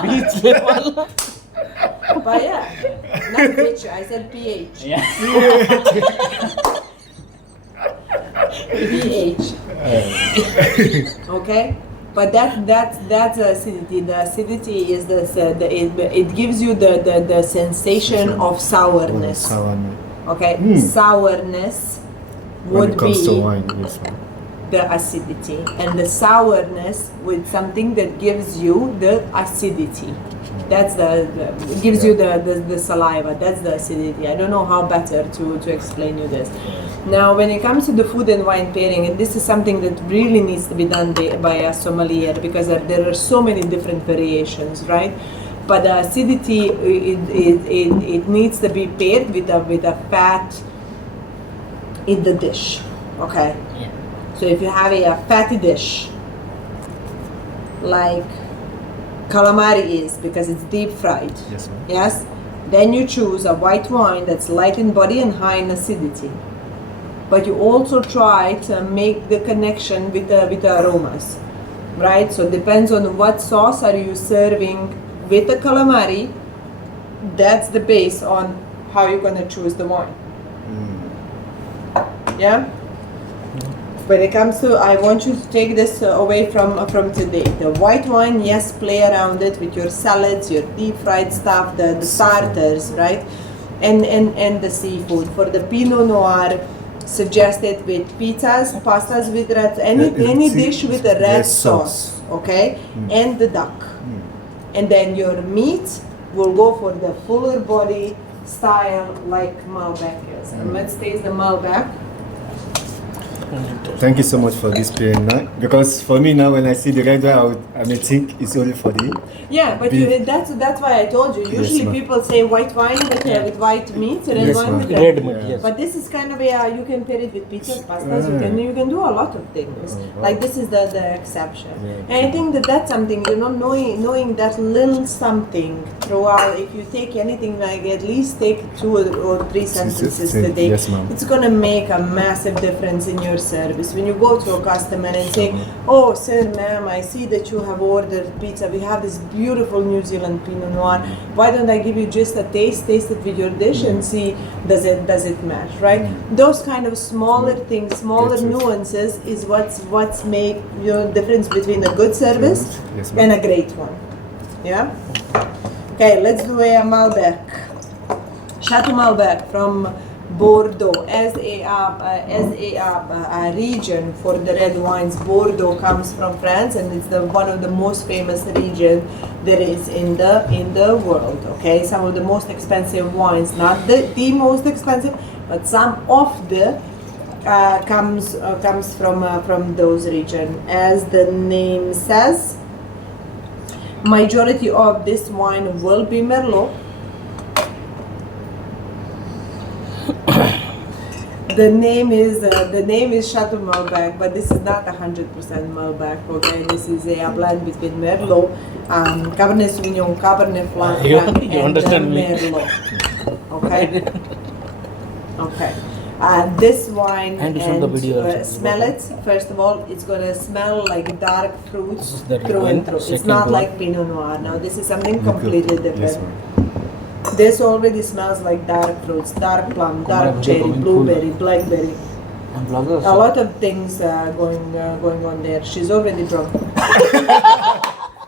pH level? But yeah, not pH. I said pH. Yeah. pH. Okay, but that's acidity. The acidity is it gives you the sensation of sourness. Sourness. Okay, sourness When would it comes be to wine, yes, ma'am. the acidity, and the sourness with something that gives you the acidity. That's it gives you the saliva. That's the acidity. I don't know how better to explain you this. Now, when it comes to the food and wine pairing, and this is something that really needs to be done by a sommelier, because there are so many different variations, right? But the acidity, it needs to be paired with a fat in the dish. Okay. Yeah. So if you have a fatty dish, like calamari is, because it's deep fried, Yes, ma'am. yes, then you choose a white wine that's light in body and high in acidity. But you also try to make the connection with the aromas, right? So it depends on what sauce are you serving with the calamari. That's the base on how you're gonna choose the wine. Yeah. When it comes to, I want you to take this away from today. The white wine, yes, play around it with your salads, your deep fried stuff, the starters, right? And the seafood. For the Pinot Noir, suggest it with pizzas, pastas with red, any dish with a red sauce, okay? And the duck. And then your meat will go for the fuller body style like Malbec is. And let's taste the Malbec. Thank you so much for this pairing now. Because for me now, when I see the red wine, I may think it's only for the Yeah, but that's why I told you. Usually ma'am. people say white wine with white meat, red Yes, wine ma'am. with Red meat, yes. But this is kind of you can pair it with pizzas, pastas. You can do a lot of things. wow. Like this is the exception. And I think that's something, knowing that little something throughout. If you take anything, like at least take 2 or 3 sentences a day. Yes, ma'am. It's gonna make a massive difference in your service. When you go to a customer and say, "Oh, sir, ma'am, I see that you have ordered pizza. We have this beautiful New Zealand Pinot Noir. Why don't I give you just a taste it with your dish and see does it match, right?" Those kind of smaller things, smaller That's it. nuances is what's make difference between a good service Yes, ma'am. and a great one. Yeah. Okay, let's do a Malbec. Chateau Malbec from Bordeaux. As a region for the red wines, Bordeaux comes from France, and it's one of the most famous region there is in the world. Okay, some of the most expensive wines, not the most expensive, but some of the comes from those region. As the name says, majority of this wine will be Merlot. The name is Chateau Malbec, but this is not 100% Malbec. Okay, this is a blend between Merlot, Cabernet Sauvignon, Cabernet Franc, You and understand me. Merlot. Okay. Okay. This wine And show the video also. smell it. First of all, it's gonna smell like dark fruits This is the through one. and through. It's Second not one. like Pinot Noir. Now this is something completely different. Yes, ma'am. This already smells like dark fruits, dark plum, dark cherry, blueberry, blackberry. A lot of things going on there. She's already drunk.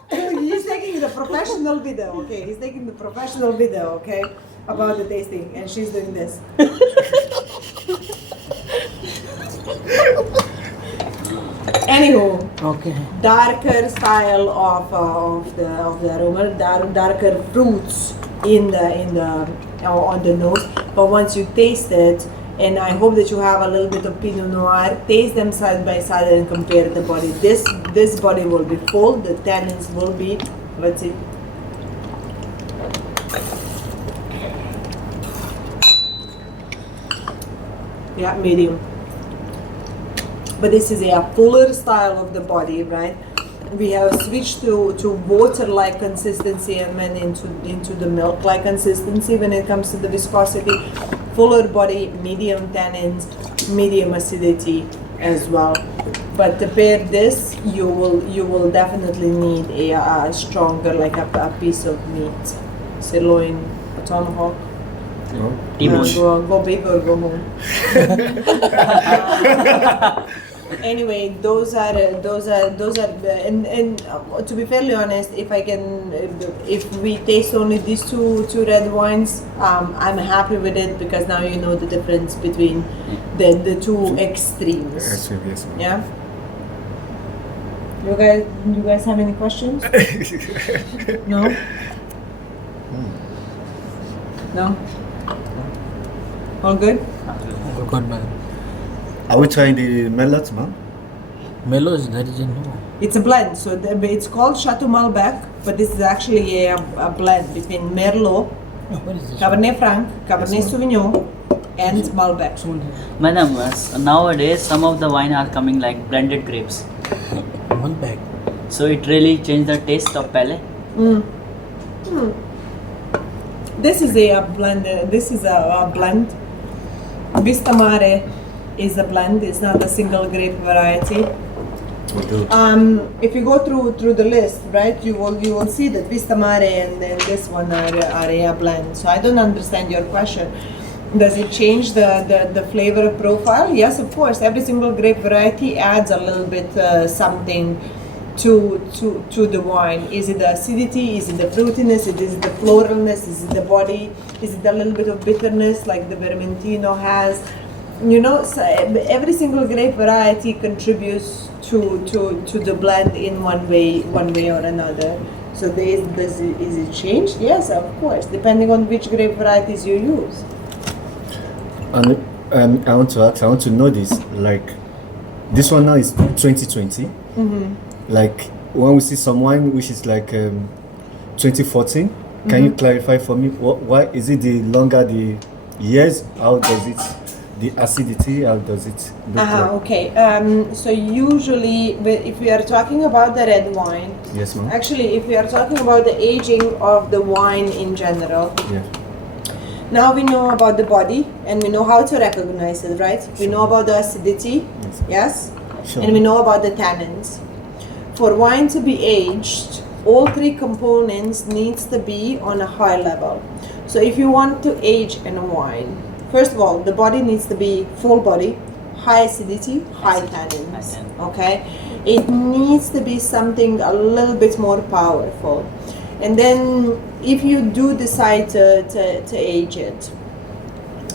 He's taking the professional video, okay? He's taking the professional video, okay? About the tasting, and she's doing this. Anywho, Okay. darker style of the aroma, darker fruits on the nose. But once you taste it, and I hope that you have a little bit of Pinot Noir, taste them side by side and compare the body. This body will be full. The tannins will be. Let's see. Yeah, medium. But this is a fuller style of the body, right? We have switched to water-like consistency and then into the milk-like consistency when it comes to the viscosity. Fuller body, medium tannins, medium acidity as well. But to pair this, you will definitely need a stronger, like a piece of meat, sirloin, a tomahawk. T-bone. Go big or go home. Anyway, those are and to be fairly honest, if we taste only these two red wines, I'm happy with it, because now you know the difference between the two extremes. Actually, yes, ma'am. Yeah. You guys have any questions? No. No. All good. Good man. Are we trying the Merlot, ma'am? Mellows, there is a no. It's a blend, so it's called Chateau Malbec, but this is actually a blend between Merlot, What is this? Cabernet Franc, Cabernet Sauvignon, and Malbec. Madam, nowadays some of the wine are coming like blended grapes. One bag. So it really changed the taste of palate. This is a blend. This is a blend. Vista Mare is a blend. It's not a single grape variety. If you go through the list, right, you will see that Vista Mare and then this one are a blend. So I don't understand your question. Does it change the flavor profile? Yes, of course. Every single grape variety adds a little bit something to the wine. Is it the acidity? Is it the fruitiness? Is it the floralness? Is it the body? Is it a little bit of bitterness like the Vermentino has? You know, so every single grape variety contributes to the blend in one way or another. So is it changed? Yes, of course, depending on which grape varieties you use. And I want to know this. Like, this one now is 2020. Like, when we see some wine which is like 2014, can you clarify for me why is it the longer the years? How does it? The acidity, how does it look like? Okay. So usually, if we are talking about the red wine, Yes, ma'am. actually, if we are talking about the aging of the wine in general, Yeah. now we know about the body and we know how to recognize it, right? We know about the acidity, yes, Sure. and we know about the tannins. For wine to be aged, all three components needs to be on a high level. So if you want to age in a wine, first of all, the body needs to be full body, high acidity, high tannins. Okay, it needs to be something a little bit more powerful. And then, if you do decide to age it,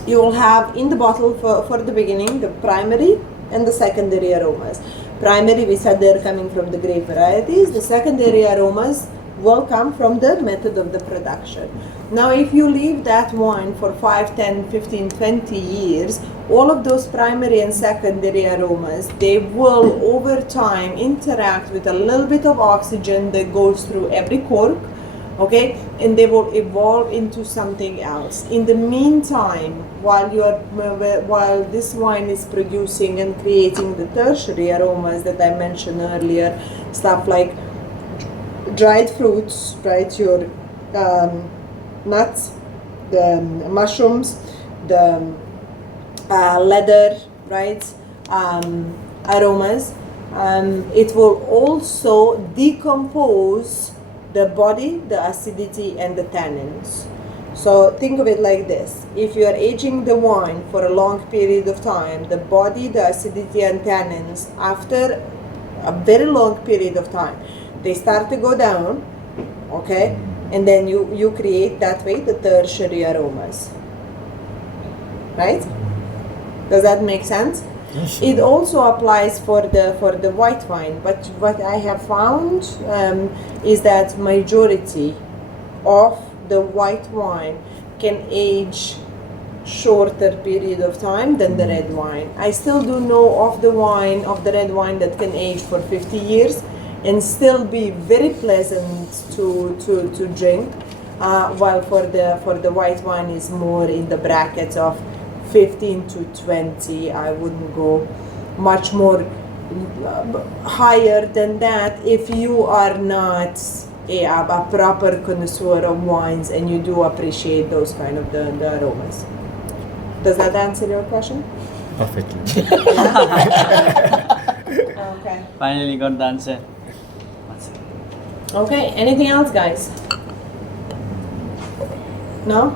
you will have in the bottle for the beginning the primary and the secondary aromas. Primary, we said they're coming from the grape varieties. The secondary aromas will come from the method of the production. Now, if you leave that wine for 5, 10, 15, 20 years, all of those primary and secondary aromas, they will over time interact with a little bit of oxygen that goes through every cork, okay, and they will evolve into something else. In the meantime, while this wine is producing and creating the tertiary aromas that I mentioned earlier, stuff like dried fruits, right, your nuts, the mushrooms, the leather, right, aromas, it will also decompose the body, the acidity, and the tannins. So think of it like this: if you are aging the wine for a long period of time, the body, the acidity, and tannins, after a very long period of time, they start to go down, okay, and then you create that way the tertiary aromas, right? Does that make sense? Yes. It also applies for the white wine, but what I have found is that majority of the white wine can age shorter period of time than the red wine. I still do know of the red wine that can age for 50 years and still be very pleasant to drink, while for the white wine is more in the brackets of 15 to 20. I wouldn't go much more higher than that if you are not a proper connoisseur of wines and you do appreciate those kind of the aromas. Does that answer your question? Perfectly. Okay. Finally got the answer. Okay, anything else, guys? No?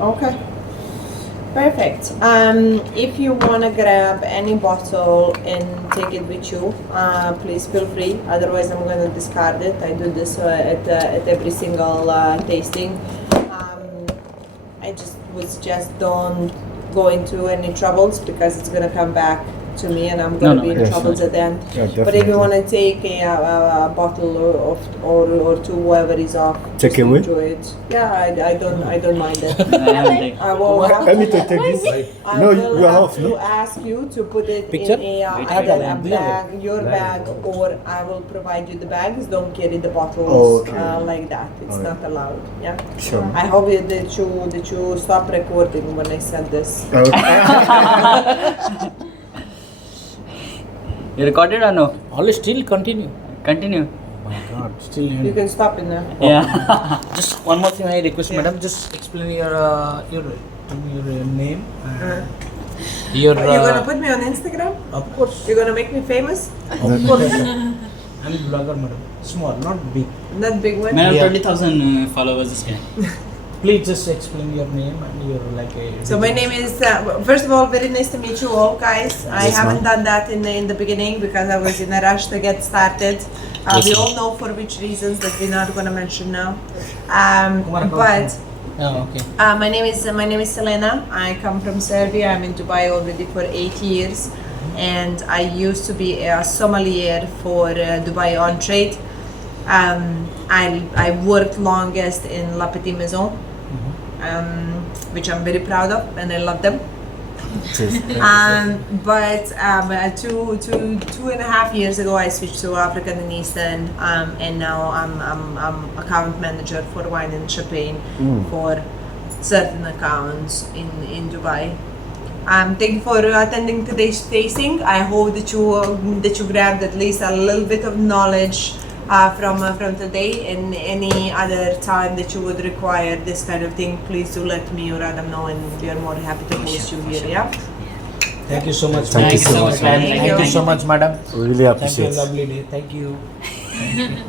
Okay. Perfect. If you want to grab any bottle and take it with you, please feel free. Otherwise, I'm going to discard it. I do this at every single tasting. I just would suggest don't go into any troubles because it's going to come back to me and I'm going to be in Yes, troubles at the end. Yeah, But if you definitely. want to take a bottle or two, whoever is off, Take just away? enjoy it. Yeah, I don't mind it. I haven't taken. I will have I need to take this. I No, will you are have off, to no? ask you to put it Picture? in a bag, your bag, or I will provide you the bags. Don't carry the bottles Okay. like that. It's Alright. not allowed. Yeah. Sure. I hope that you stop recording when I said this. You recorded or no? Always still continue. Continue. Oh my God, still. You can stop it now. Yeah. Just one more thing I request, Yeah. madam. Just explain your name. Your You're gonna put me on Instagram? of course, You're gonna make me famous? of course. I'm a blogger, madam. Small, not big. Not big one. Madam, Yeah. 20,000 followers is guy. Please just explain your name and your like a. So my name is. First of all, very nice to meet you all, guys. I Yes, haven't ma'am. done that in the beginning because I was in a rush to get started. We all know for which reasons that we're not gonna mention now. But Oh, okay. my name is Selena. I come from Serbia. I'm in Dubai already for 8 years, and I used to be a sommelier for Dubai on trade. I worked longest in La Petite Maison, which I'm very proud of, and I love them. Cheers. But 2.5 years ago, I switched to African and Eastern, and now I'm account manager for wine and champagne for certain accounts in Dubai. Thank you for attending today's tasting. I hope that you grabbed at least a little bit of knowledge from today. And any other time that you would require this kind of thing, please do let me or Adam know, and we are more happy to host you here. Yeah. Thank you so much. Thank you so much, Thank madam. you so much, madam. Really Thank you. appreciate it. Lovely day. Thank you.